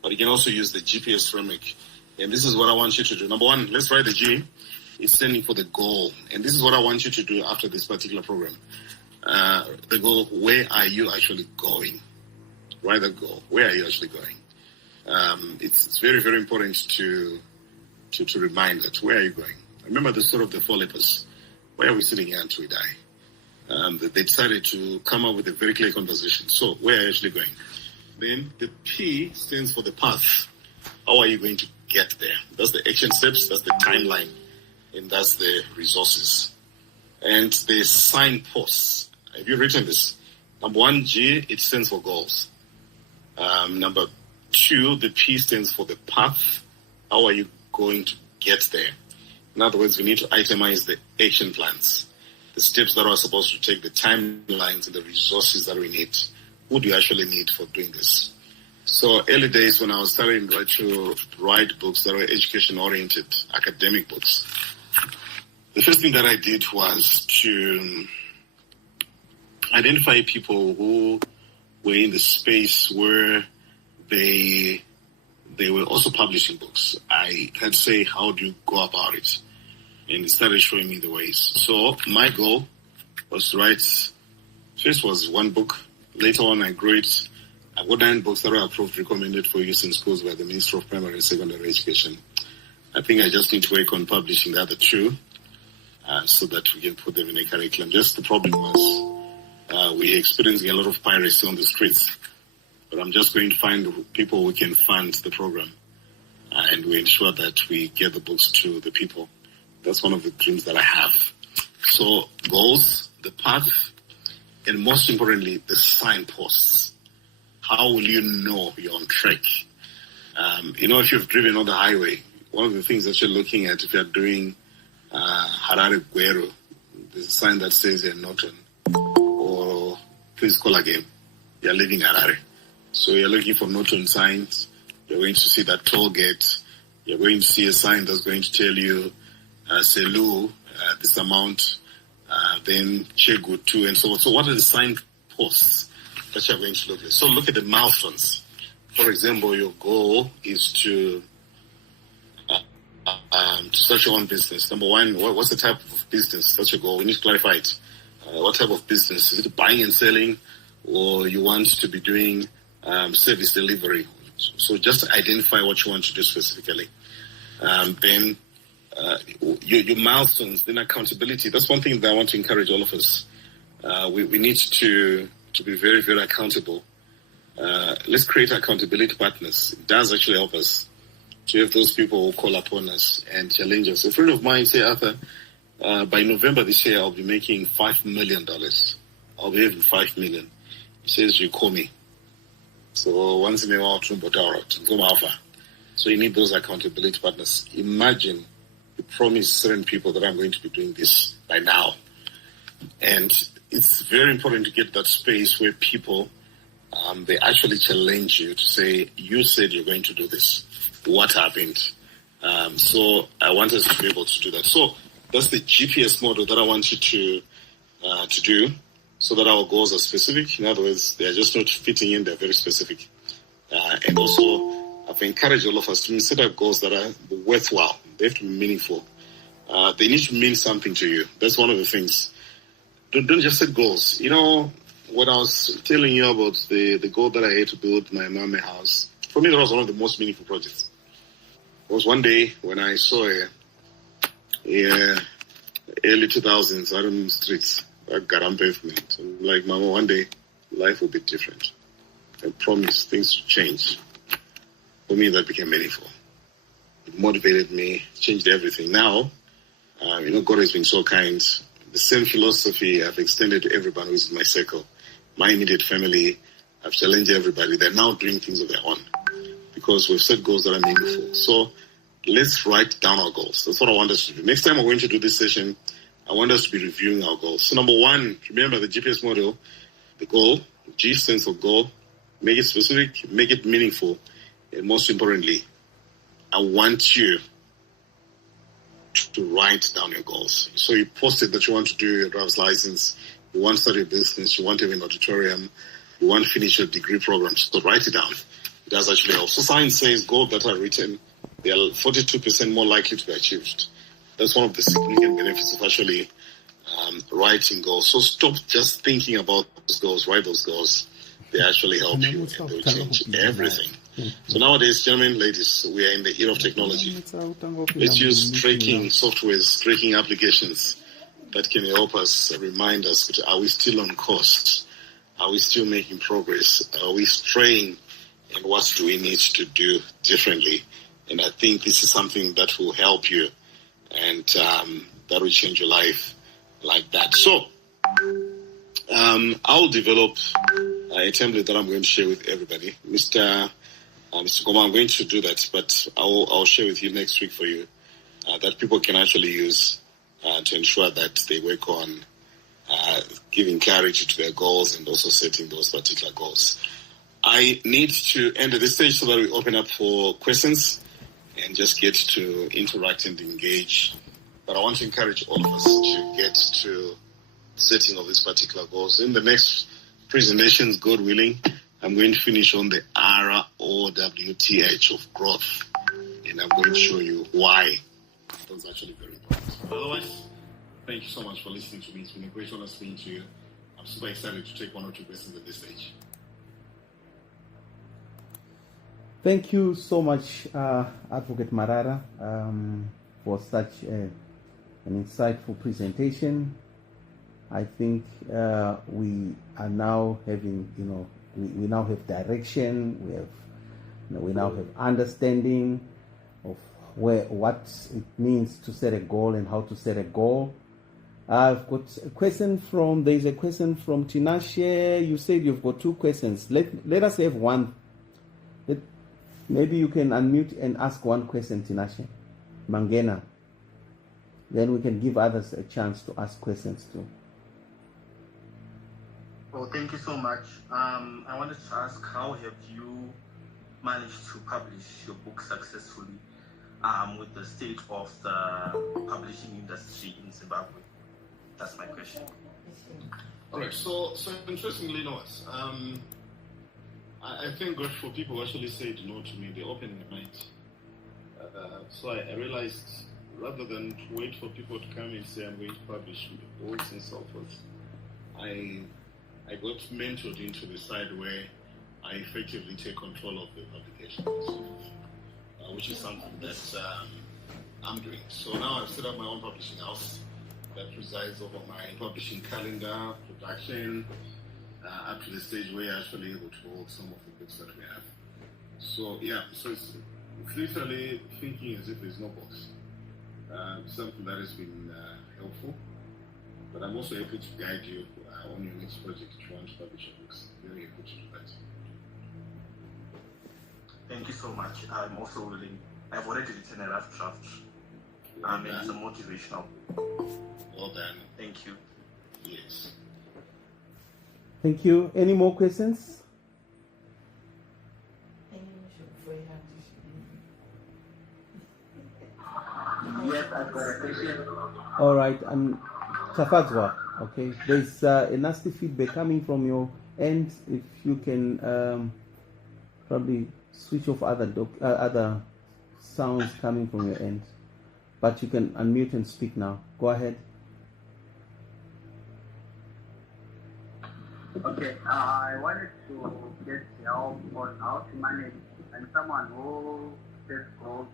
but you can also use the GPS framework. And this is what I want you to do. Number one, let's write the G. It's standing for the goal. And this is what I want you to do after this particular program. The goal, where are you actually going? Write the goal. Where are you actually going? It's very, very important to remind that. Where are you going? Remember the story of the 4 lepers. why are we sitting here until we die? They decided to come up with a very clear conversation. So where are you actually going? Then the P stands for the path. How are you going to get there? That's the action steps, that's the timeline, and that's the resources. And the signposts. Have you written this? Number 1, G, it stands for goals. Number 2, the P stands for the path. How are you going to get there? In other words, we need to itemize the action plans, the steps that are supposed to take, the timelines, and the resources that we need. Who do you actually need for doing this? So early days when I was starting to write books that were education-oriented, academic books, the first thing that I did was to identify people who were in the space where they were also publishing books. I had to say, how do you go about it? And it started showing me the ways. So my goal was to write, first was 1 book. Later on, I grew it. I've got 9 books that are approved, recommended for use in schools by the Ministry of Primary and Secondary Education. I think I just need to work on publishing the other 2 so that we can put them in a curriculum. Just the problem was we're experiencing a lot of piracy on the streets. But I'm just going to find people who can fund the program and we ensure that we get the books to the people. That's one of the dreams that I have. So goals, the path, and most importantly, the signposts. How will you know you're on track? If you've driven on the highway, one of the things that you're looking at if you're doing Harare Guero, there's a sign that says you're Norton, or please call again, you're leaving Harare. So you're looking for Norton signs, you're going to see that toll gate, you're going to see a sign that's going to tell you Selu, this amount, then Chegu 2, and so on. So what are the signposts that you're going to look at? So look at the milestones. For example, your goal is to start your own business. Number 1, what's the type of business? That's your goal. We need to clarify it. What type of business? Is it buying and selling, or you want to be doing service delivery? So just identify what you want to do specifically. Then your milestones, then accountability. That's one thing that I want to encourage all of us. We need to be very, very accountable. Let's create accountability partners. It does actually help us to have those people who call upon us and challenge us. A friend of mine say, Arthur, by November this year, I'll be making $5 million. I'll be having $5 million. He says, you call me. So once in a while, so you need those accountability partners. Imagine you promise certain people that I'm going to be doing this by now. And it's very important to get that space where people, they actually challenge you to say, you said you're going to do this. What happened? So I want us to be able to do that. So that's the GPS model that I want you to do, so that our goals are specific. In other words, they are just not fitting in, they're very specific. And also, I've encouraged all of us to consider goals that are worthwhile. They have to be meaningful. They need to mean something to you. That's one of the things. Don't just set goals. When I was telling you about the goal that I had to build my mama house, for me, that was one of the most meaningful projects. It was one day when I saw a early 2000s Adam streets, Garam pavement. I'm like, Mama, one day life will be different. I promise things will change. For me, that became meaningful. It motivated me, changed everything. Now, God has been so kind. The same philosophy I've extended to everyone who's in my circle. My immediate family, I've challenged everybody. They're now doing things of their own because we've set goals that are meaningful. So let's write down our goals. That's what I want us to do. Next time we're going to do this session, I want us to be reviewing our goals. So number 1, remember the GPS model, the goal, G stands for goal, make it specific, make it meaningful, and most importantly, I want you to write down your goals. So you posted that you want to do your driver's license, you want to start your business, you want to have an auditorium, you want to finish your degree program. So write it down. It does actually help. So science says goals that are written, they are 42% more likely to be achieved. That's one of the significant benefits of actually writing goals. So stop just thinking about those goals, write those goals. They actually help you and they'll change everything. So nowadays, gentlemen, ladies, we are in the era of technology. Let's use tracking softwares, tracking applications that can help us, remind us, are we still on course? Are we still making progress? Are we straying? And what do we need to do differently? And I think this is something that will help you, and that will change your life like that. So I'll develop a template that I'm going to share with everybody. Mr. Goma, I'm going to do that, but I'll share with you next week for you that people can actually use to ensure that they work on giving clarity to their goals and also setting those particular goals. I need to end at this stage so that we open up for questions and just get to interact and engage. But I want to encourage all of us to get to setting of these particular goals. In the next presentations, God willing, I'm going to finish on the ROWTH of growth, and I'm going to show you why that's actually very important. Otherwise, thank you so much for listening to me. It's been a great honor speaking to you. I'm super excited to take one or two questions at this stage. Thank you so much, Advocate Marara, for such an insightful presentation. I think we are now having, we now have direction. We now have understanding of what it means to set a goal and how to set a goal. I've got a question there's a question from Tinashe. You said you've got two questions. Let us have one. Maybe you can unmute and ask one question, Tinashe Mangena. Then we can give others a chance to ask questions too. Well, thank you so much. I wanted to ask, how have you managed to publish your book successfully with the state of the publishing industry in Zimbabwe? That's my question. All right. So interestingly, I thank God for people who actually said no to me. They opened their minds. So I realized, rather than to wait for people to come and say I'm going to publish books and so forth, I got mentored into the side where I effectively take control of the publication, which is something that I'm doing. So now I've set up my own publishing house that presides over my publishing calendar, production, up to the stage where you're actually able to hold some of the books that we have. So it's literally thinking as if there's no box. Something that has been helpful. But I'm also able to guide you on your next project if you want to publish your books. Very able to do that. Thank you so much. I'm also willing. I've already written a rough draft. And it's a motivational. Well done. Thank you. Yes. Thank you. Any more questions? Yes, I've got a question. All right. Tafadzwa. Okay. There's a nasty feedback coming from your end. If you can probably switch off other sounds coming from your end, but you can unmute and speak now. Go ahead. Okay, I wanted to get help on how to manage, and someone who sets goals,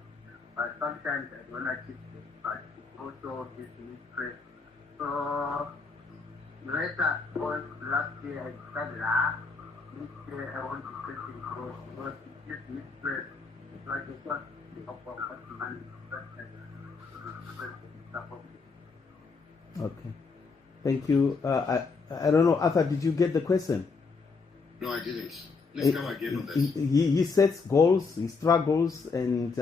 but sometimes I don't achieve it, but it also gives me stress. So later on last year I started this year I want to set in goals because it gives me stress. So I just want to help on how to manage stress and stuff. Okay. Thank you. I don't know, Arthur, did you get the question? No, I didn't. Let's come again on that. He sets goals, he struggles, and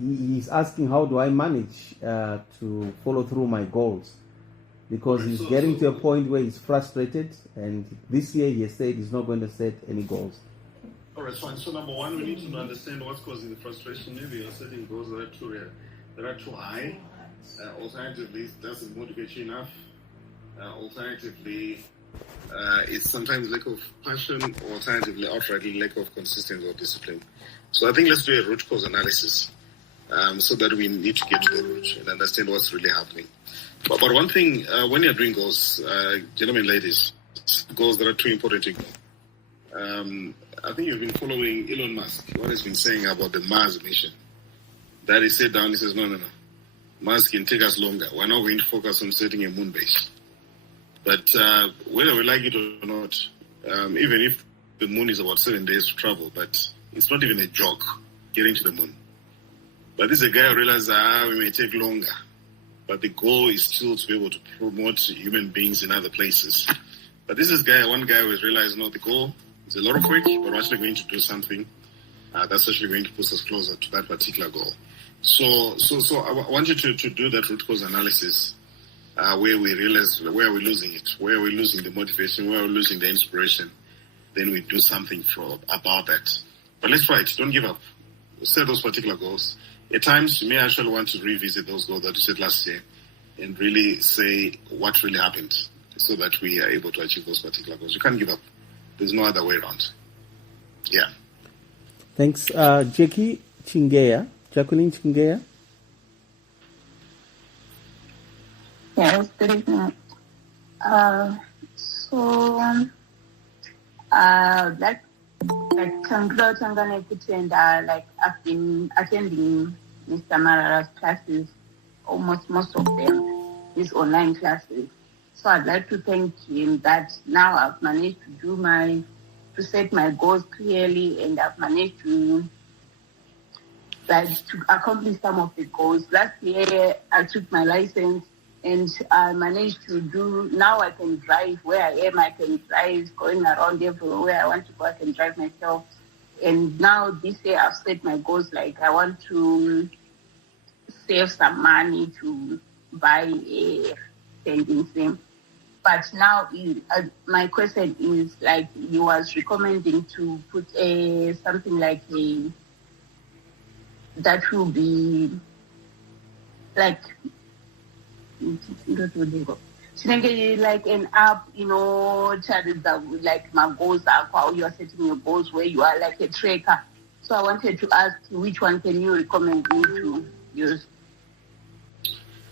he's asking, how do I manage to follow through my goals? Because he's getting to a point where he's frustrated, and this year he has said he's not going to set any goals. All right, fine. So number one, we need to understand what's causing the frustration. Maybe you're setting goals that are too high. Alternatively, it doesn't motivate you enough. Alternatively, it's sometimes lack of passion, or alternatively, outrightly lack of consistency or discipline. So I think let's do a root cause analysis so that we need to get to the root and understand what's really happening. But one thing, when you're doing goals, gentlemen, ladies, goals that are too important to ignore. I think you've been following Elon Musk, what he's been saying about the Mars mission. That he sat down, he says, no. Mars can take us longer. We're not going to focus on setting a moon base. But whether we like it or not, even if the moon is about 7 days to travel, but it's not even a joke getting to the moon. But this is a guy who realized we may take longer. But the goal is still to be able to promote human beings in other places. But this is one guy who has realized, no, the goal is a lot of work, but we're actually going to do something that's actually going to push us closer to that particular goal. So I want you to do that root cause analysis, where we realize where we're losing it, where we're losing the motivation, where we're losing the inspiration. Then we do something about that. But let's try it. Don't give up. Set those particular goals. At times, you may actually want to revisit those goals that you set last year and really say what really happened so that we are able to achieve those particular goals. You can't give up. There's no other way around. Yeah. Thanks. Jacqueline Chingea. Yes, good evening. Congrats on and I've been attending Mr. Marara's classes, almost most of them, his online classes. So I'd like to thank him that now I've managed to set my goals clearly, and I've managed to accomplish some of the goals. Last year I took my license and I managed now I can drive where I am. I can drive going around everywhere I want to go. I can drive myself. And now this year I've set my goals, like I want to save some money to buy a standing sim. But now my question is, like, he was recommending to put something like that will be like, like an app, like my goals are how you are setting your goals, where you are like a tracker. So I wanted to ask, which one can you recommend me to use?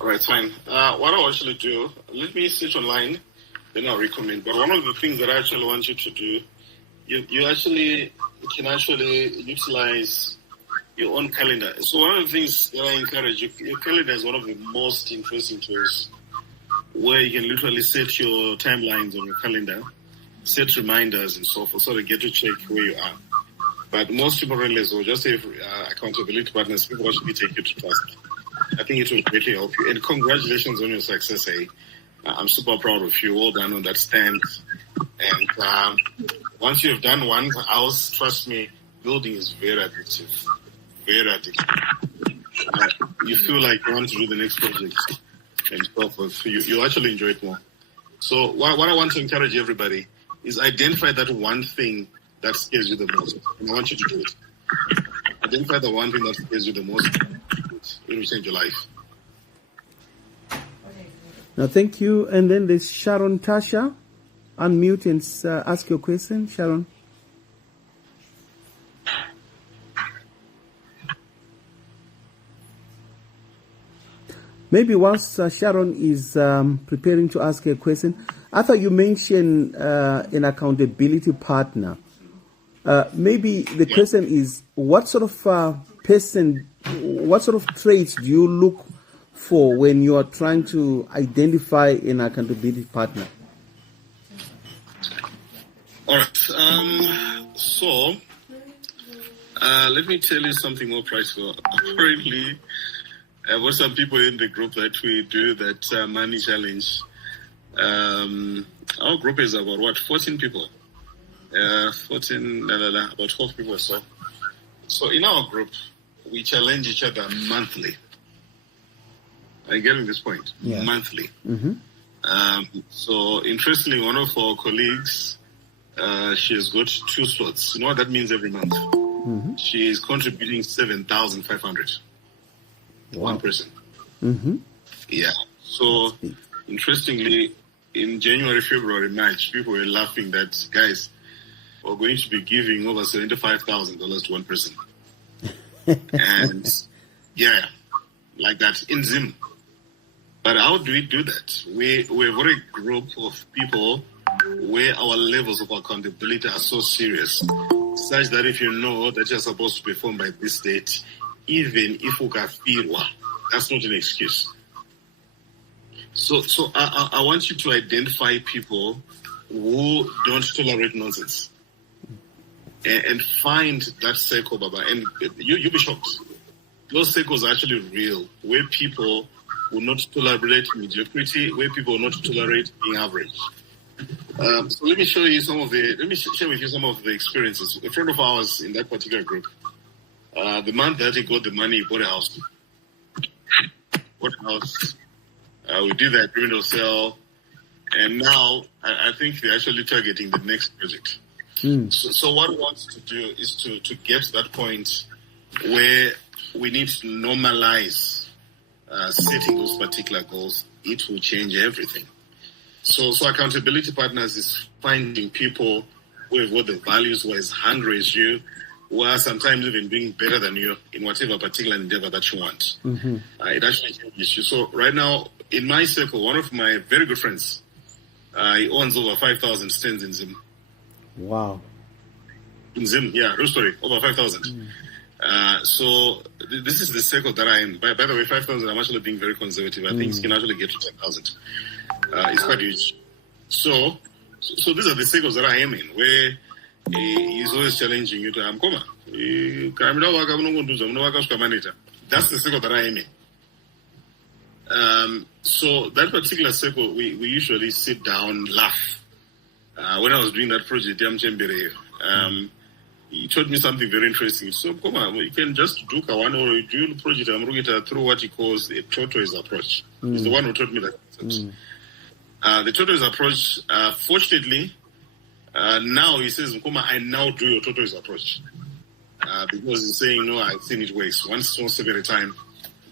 All right, fine. What I'll actually do, let me search online, then I'll recommend. But one of the things that I actually want you to do, you can actually utilize your own calendar. So one of the things that I encourage you, your calendar is one of the most interesting tools, where you can literally set your timelines on your calendar, set reminders and so forth, so that you get to check where you are. But most importantly, as well, just say accountability partners, people actually take you to task. I think it will greatly help you. And congratulations on your success, eh? I'm super proud of you. Well done on that stand. And once you've done one house, trust me, building is very addictive. Very addictive. You feel like you want to do the next project and so forth. You actually enjoy it more. So what I want to encourage everybody is identify that one thing that scares you the most. And I want you to do it. Identify the one thing that scares you the most. It will change your life. Now, thank you. And then there's Sharon Tasha. Unmute and ask your question, Sharon. Maybe whilst Sharon is preparing to ask a question, I thought you mentioned an accountability partner. Maybe the question is, what sort of person, what sort of traits do you look for when you are trying to identify an accountability partner? All right. So let me tell you something more practical. Apparently, there some people in the group that we do that money challenge. Our group is about 14 people. about 12 people or so. So in our group, we challenge each other monthly. Are you getting this point? Yeah. Monthly. Mm-hmm. So interestingly, one of our colleagues, she has got 2 slots. You know what that means every month? Mm-hmm. She is contributing 7,500. Wow. One person. Mm-hmm. Yeah. So interestingly, in January, February, March, people were laughing that, guys, we're going to be giving over $75,000 to one person. And yeah, like that in Zim. But how do we do that? We've got a group of people where our levels of accountability are so serious, such that if you know that you're supposed to perform by this date, even if ukafirwa, that's not an excuse. So I want you to identify people who don't tolerate nonsense, and find that circle, Baba. And you'll be shocked. Those circles are actually real, where people will not tolerate mediocrity, where people will not tolerate being average. So let me share with you some of the experiences. A friend of ours in that particular group, the month that he got the money, he bought a house. We did the agreement of sale, and now I think they're actually targeting the next project. So what we want to do is to get to that point where we need to normalize setting those particular goals. It will change everything. So accountability partners is finding people who have got the values, who are as hungry as you, who are sometimes even being better than you in whatever particular endeavor that you want. It actually changes you. So right now, in my circle, one of my very good friends, he owns over 5,000 stands in Zim. Wow. In Zim, yeah, real story, over 5,000. So this is the circle that I am. By the way, 5,000, I'm actually being very conservative. I think it can actually get to 10,000. It's quite huge. So these are the circles that I am in, where he's always challenging you to, that's the circle that I am in. So that particular circle, we usually sit down, laugh. When I was doing that project, he told me something very interesting. So, come on, you can just do one or do the project through what he calls a tortoise approach. He's the one who taught me that concept. The tortoise approach, fortunately, now he says, I now do your tortoise approach. Because he's saying, no, I've seen it works one step at a time.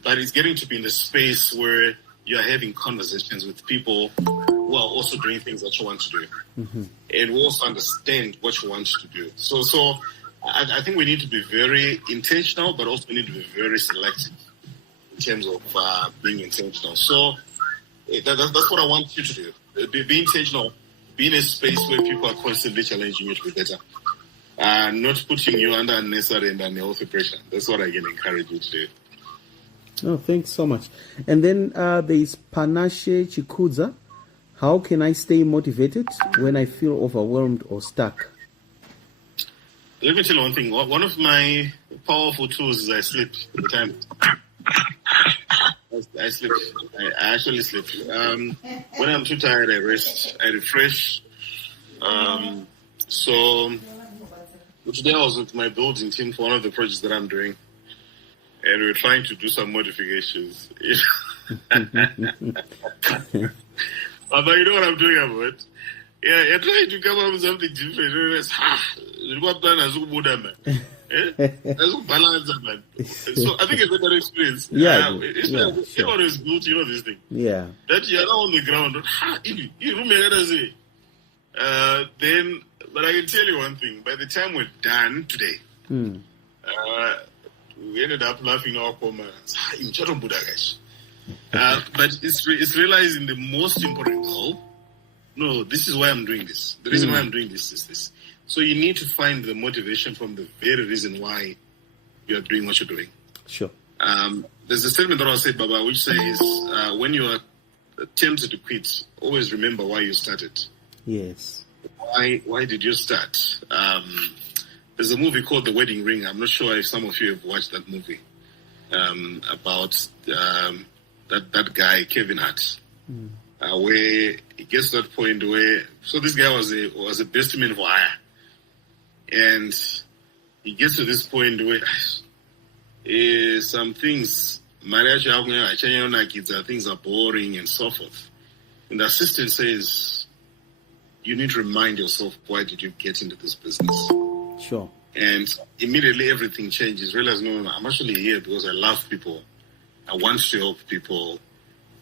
But it's getting to be in the space where you're having conversations with people who are also doing things that you want to do. And who also understand what you want to do. So I think we need to be very intentional, but also we need to be very selective in terms of being intentional. So that's what I want you to do. Be intentional. Be in a space where people are constantly challenging you to be better. Not putting you under unnecessary and unhealthy pressure. That's what I can encourage you to do. Oh, thanks so much. And then there is Panashe Chikudza. How can I stay motivated when I feel overwhelmed or stuck? Let me tell you one thing. One of my powerful tools is I sleep all the time. I sleep. I actually sleep. When I'm too tired, I rest. I refresh. So today I was with my building team for one of the projects that I'm doing. And we were trying to do some modifications. But you know what I'm doing about? Yeah, you're trying to come up with something different. So I think it's a better experience. Yeah. Everyone is built, you know this thing. Yeah. That you're not on the ground. Then, but I can tell you one thing. By the time we're done today, we ended up laughing our comments. But it's realizing the most important goal. No, this is why I'm doing this. The reason why I'm doing this is this. So you need to find the motivation from the very reason why you're doing what you're doing. Sure. There's a statement that I said, Baba, which says, when you are tempted to quit, always remember why you started. Yes. Why did you start? There's a movie called The Wedding Ring. I'm not sure if some of you have watched that movie about that guy, Kevin Hart, where it gets to that point where, so this guy was a best man for hire. And he gets to this point where some things, things are boring and so forth. And the assistant says, you need to remind yourself, why did you get into this business? Sure. And immediately everything changes. Realize, no, I'm actually here because I love people. I want to help people.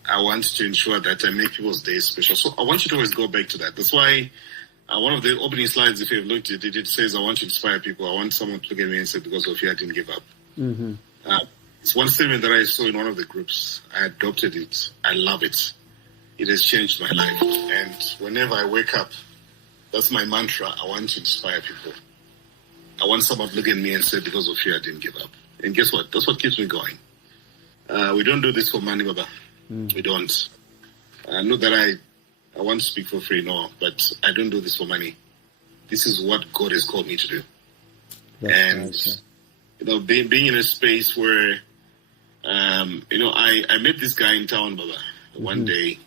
I want to ensure that I make people's days special. So I want you to always go back to that. That's why one of the opening slides, if you've looked at it, it says, I want to inspire people. I want someone to look at me and say, because of you, I didn't give up. It's one statement that I saw in one of the groups. I adopted it. I love it. It has changed my life. And whenever I wake up, that's my mantra. I want to inspire people. I want someone to look at me and say, because of you, I didn't give up. And guess what? That's what keeps me going. We don't do this for money, Baba. We don't. Not that I want to speak for free, no, but I don't do this for money. This is what God has called me to do. That's right. Being in a space where, I met this guy in town, Baba, one day,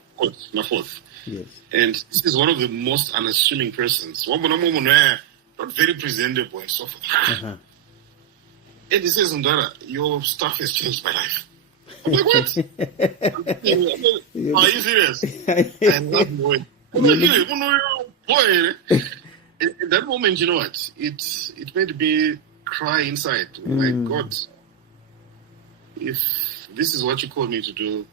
my fourth. Yes. And this is one of the most unassuming persons. Not very presentable and so forth. And he says, Ndara, your stuff has changed my life. I'm like, what? Are you serious? I love boy. In that moment, you know what? It made me cry inside. Like, God, if this is what you called me to do,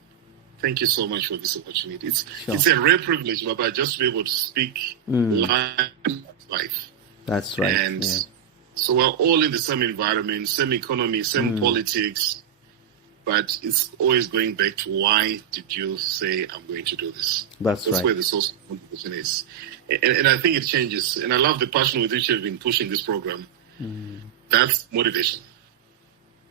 thank you so much for this opportunity. It's a rare privilege, Baba, just to be able to speak life. That's right. And so we're all in the same environment, same economy, same politics, but it's always going back to why did you say I'm going to do this? That's right. Where the source of motivation is. And I think it changes. And I love the passion with which you've been pushing this program. That's motivation.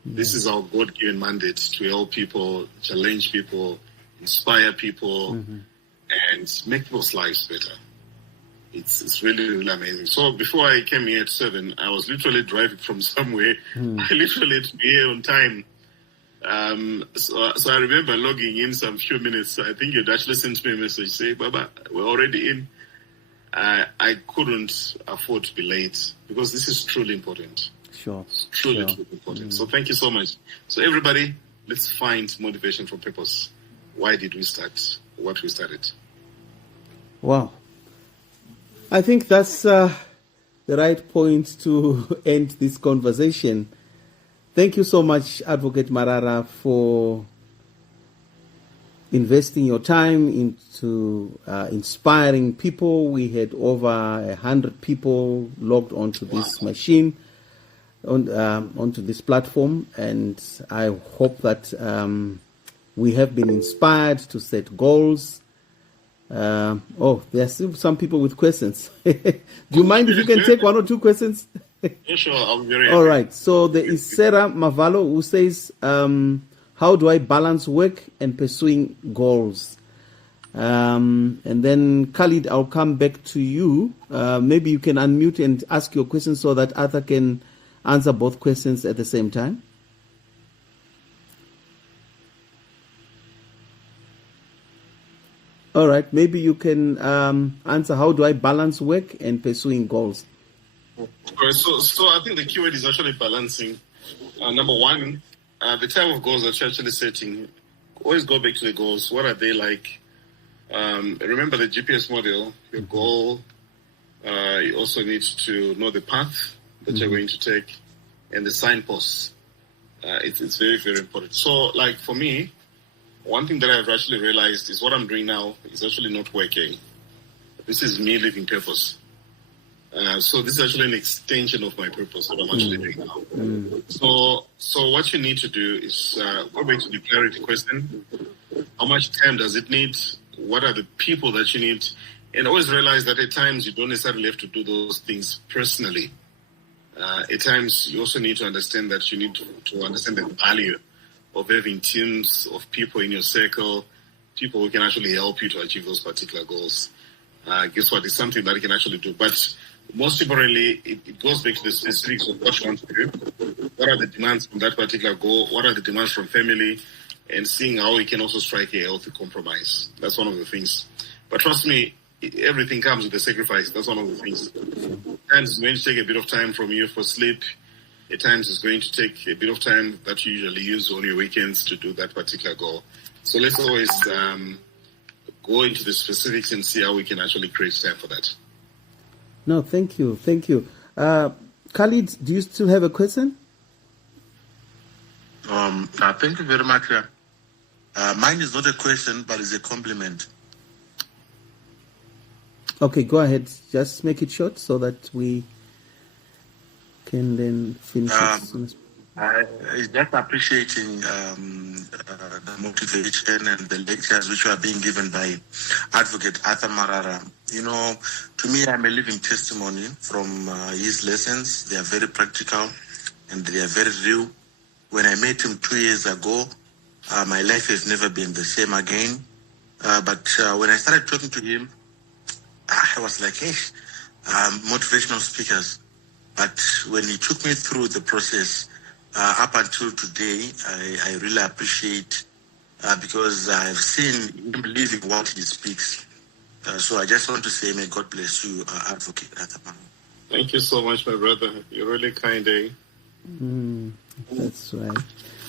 This is our God-given mandate to help people, challenge people, inspire people, and make people's lives better. It's really, really amazing. So before I came here at 7, I was literally driving from somewhere. I literally had to be here on time. So I remember logging in some few minutes. I think you'd actually sent me a message saying, Baba, we're already in. I couldn't afford to be late because this is truly important. Sure. It's truly important. So thank you so much. So everybody, let's find motivation for purpose. Why did we start what we started? Wow. I think that's the right point to end this conversation. Thank you so much, Advocate Marara, for investing your time into inspiring people. We had over 100 people logged onto this machine, onto this platform, and I hope that we have been inspired to set goals. There are still some people with questions. Do you mind if you can take one or two questions? Yeah, sure. I'll be very All right. So there is Sarah Mavalo who says, how do I balance work and pursuing goals? And then Khalid, I'll come back to you. Maybe you can unmute and ask your question so that Arthur can answer both questions at the same time. All right, maybe you can answer how do I balance work and pursuing goals? So I think the keyword is actually balancing. Number one, the type of goals that you're actually setting, always go back to the goals. What are they like? Remember the GPS model, your goal. You also need to know the path that you're going to take and the signposts. It's very, very important. So like for me, one thing that I've actually realized is what I'm doing now is actually not working. This is me living purpose. So this is actually an extension of my purpose, what I'm actually doing now. So what you need to do is go back to the clarity question. How much time does it need? What are the people that you need? And always realize that at times you don't necessarily have to do those things personally. At times you also need to understand that you need to understand the value of having teams of people in your circle, people who can actually help you to achieve those particular goals. Guess what? It's something that you can actually do. But most importantly, it goes back to the specifics of what you want to do. What are the demands from that particular goal? What are the demands from family? And seeing how we can also strike a healthy compromise. That's one of the things. But trust me, everything comes with a sacrifice. That's one of the things. At times it's going to take a bit of time from you for sleep. At times it's going to take a bit of time that you usually use on your weekends to do that particular goal. So let's always go into the specifics and see how we can actually create time for that. No, thank you. Thank you. Khalid, do you still have a question? Thank you very much. Mine is not a question, but it's a compliment. Okay, go ahead. Just make it short so that we can then finish it as soon as It's just appreciating the motivation and the lectures which are being given by Advocate Arthur Marara. You know, to me, I'm a living testimony from his lessons. They are very practical and they are very real. When I met him 2 years ago, My life has never been the same again. But when I started talking to him, I was like, hey, motivational speakers. But when he took me through the process, up until today, I really appreciate because I've seen him living what he speaks. So I just want to say, may God bless you, Advocate Ataman. Thank you so much, my brother. You're really kind, eh? That's right.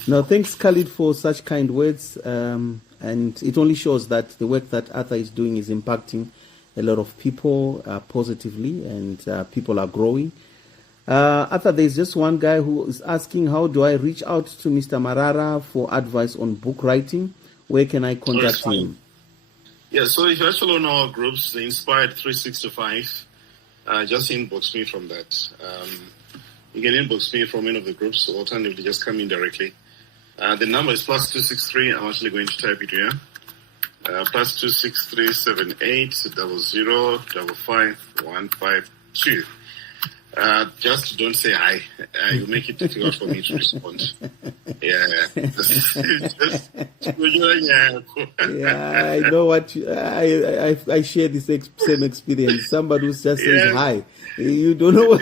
No, thanks, Khalid, for such kind words. And it only shows that the work that Arthur is doing is impacting a lot of people positively, and people are growing. Arthur, there's just one guy who is asking, how do I reach out to Mr. Marara for advice on book writing? Where can I contact him? Yeah, so if you actually know our groups, the Inspired 365, just inbox me from that. You can inbox me from any of the groups, or alternatively just come in directly. The number is +263. I'm actually going to type it here. +263 78 00 55152. Just don't say hi. You make it difficult for me to respond. Yeah. Yeah, I know what I share the same experience. Somebody who just says hi. You don't know what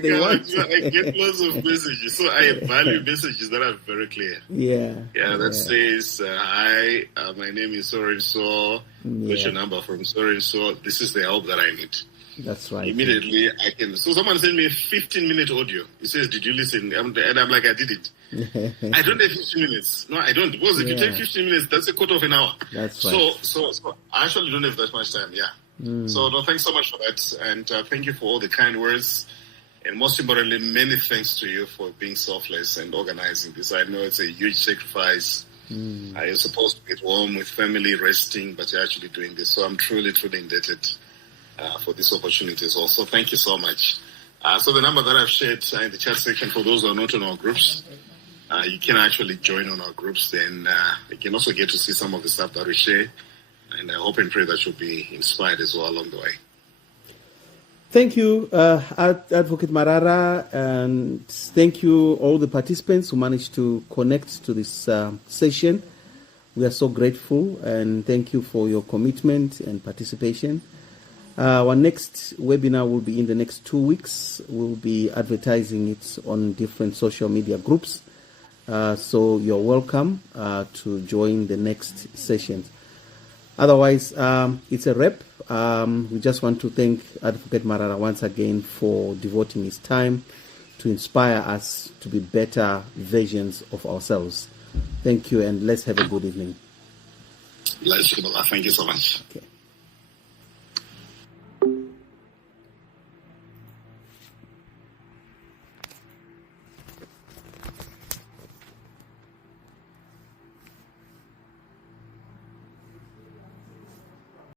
they want. I get lots of messages, so I value messages that are very clear. Yeah. That says, hi, my name is so and so. What's your number from so and so? This is the help that I need. That's right. Immediately I can. So someone sent me a 15-minute audio. It says, did you listen? And I'm like, I did it. I don't have 15 minutes. No, I don't. Because if you take 15 minutes, that's a quarter of an hour. That's right. So I actually don't have that much time. Yeah. So no, thanks so much for that. And thank you for all the kind words. And most importantly, many thanks to you for being selfless and organizing this. I know it's a huge sacrifice. You're supposed to be at home with family resting, but you're actually doing this. So I'm truly, truly indebted for this opportunity as well. So thank you so much. So the number that I've shared in the chat section, for those who are not on our groups, you can actually join on our groups. Then you can also get to see some of the stuff that we share. And I hope and pray that you'll be inspired as well along the way. Thank you, Advocate Marara, and thank you all the participants who managed to connect to this session. We are so grateful, and thank you for your commitment and participation. Our next webinar will be in the next 2 weeks. We'll be advertising it on different social media groups. So you're welcome to join the next sessions. Otherwise, it's a wrap. We just want to thank Advocate Marara once again for devoting his time to inspire us to be better versions of ourselves. Thank you, and let's have a good evening. Bless you, Thank you so much. Okay.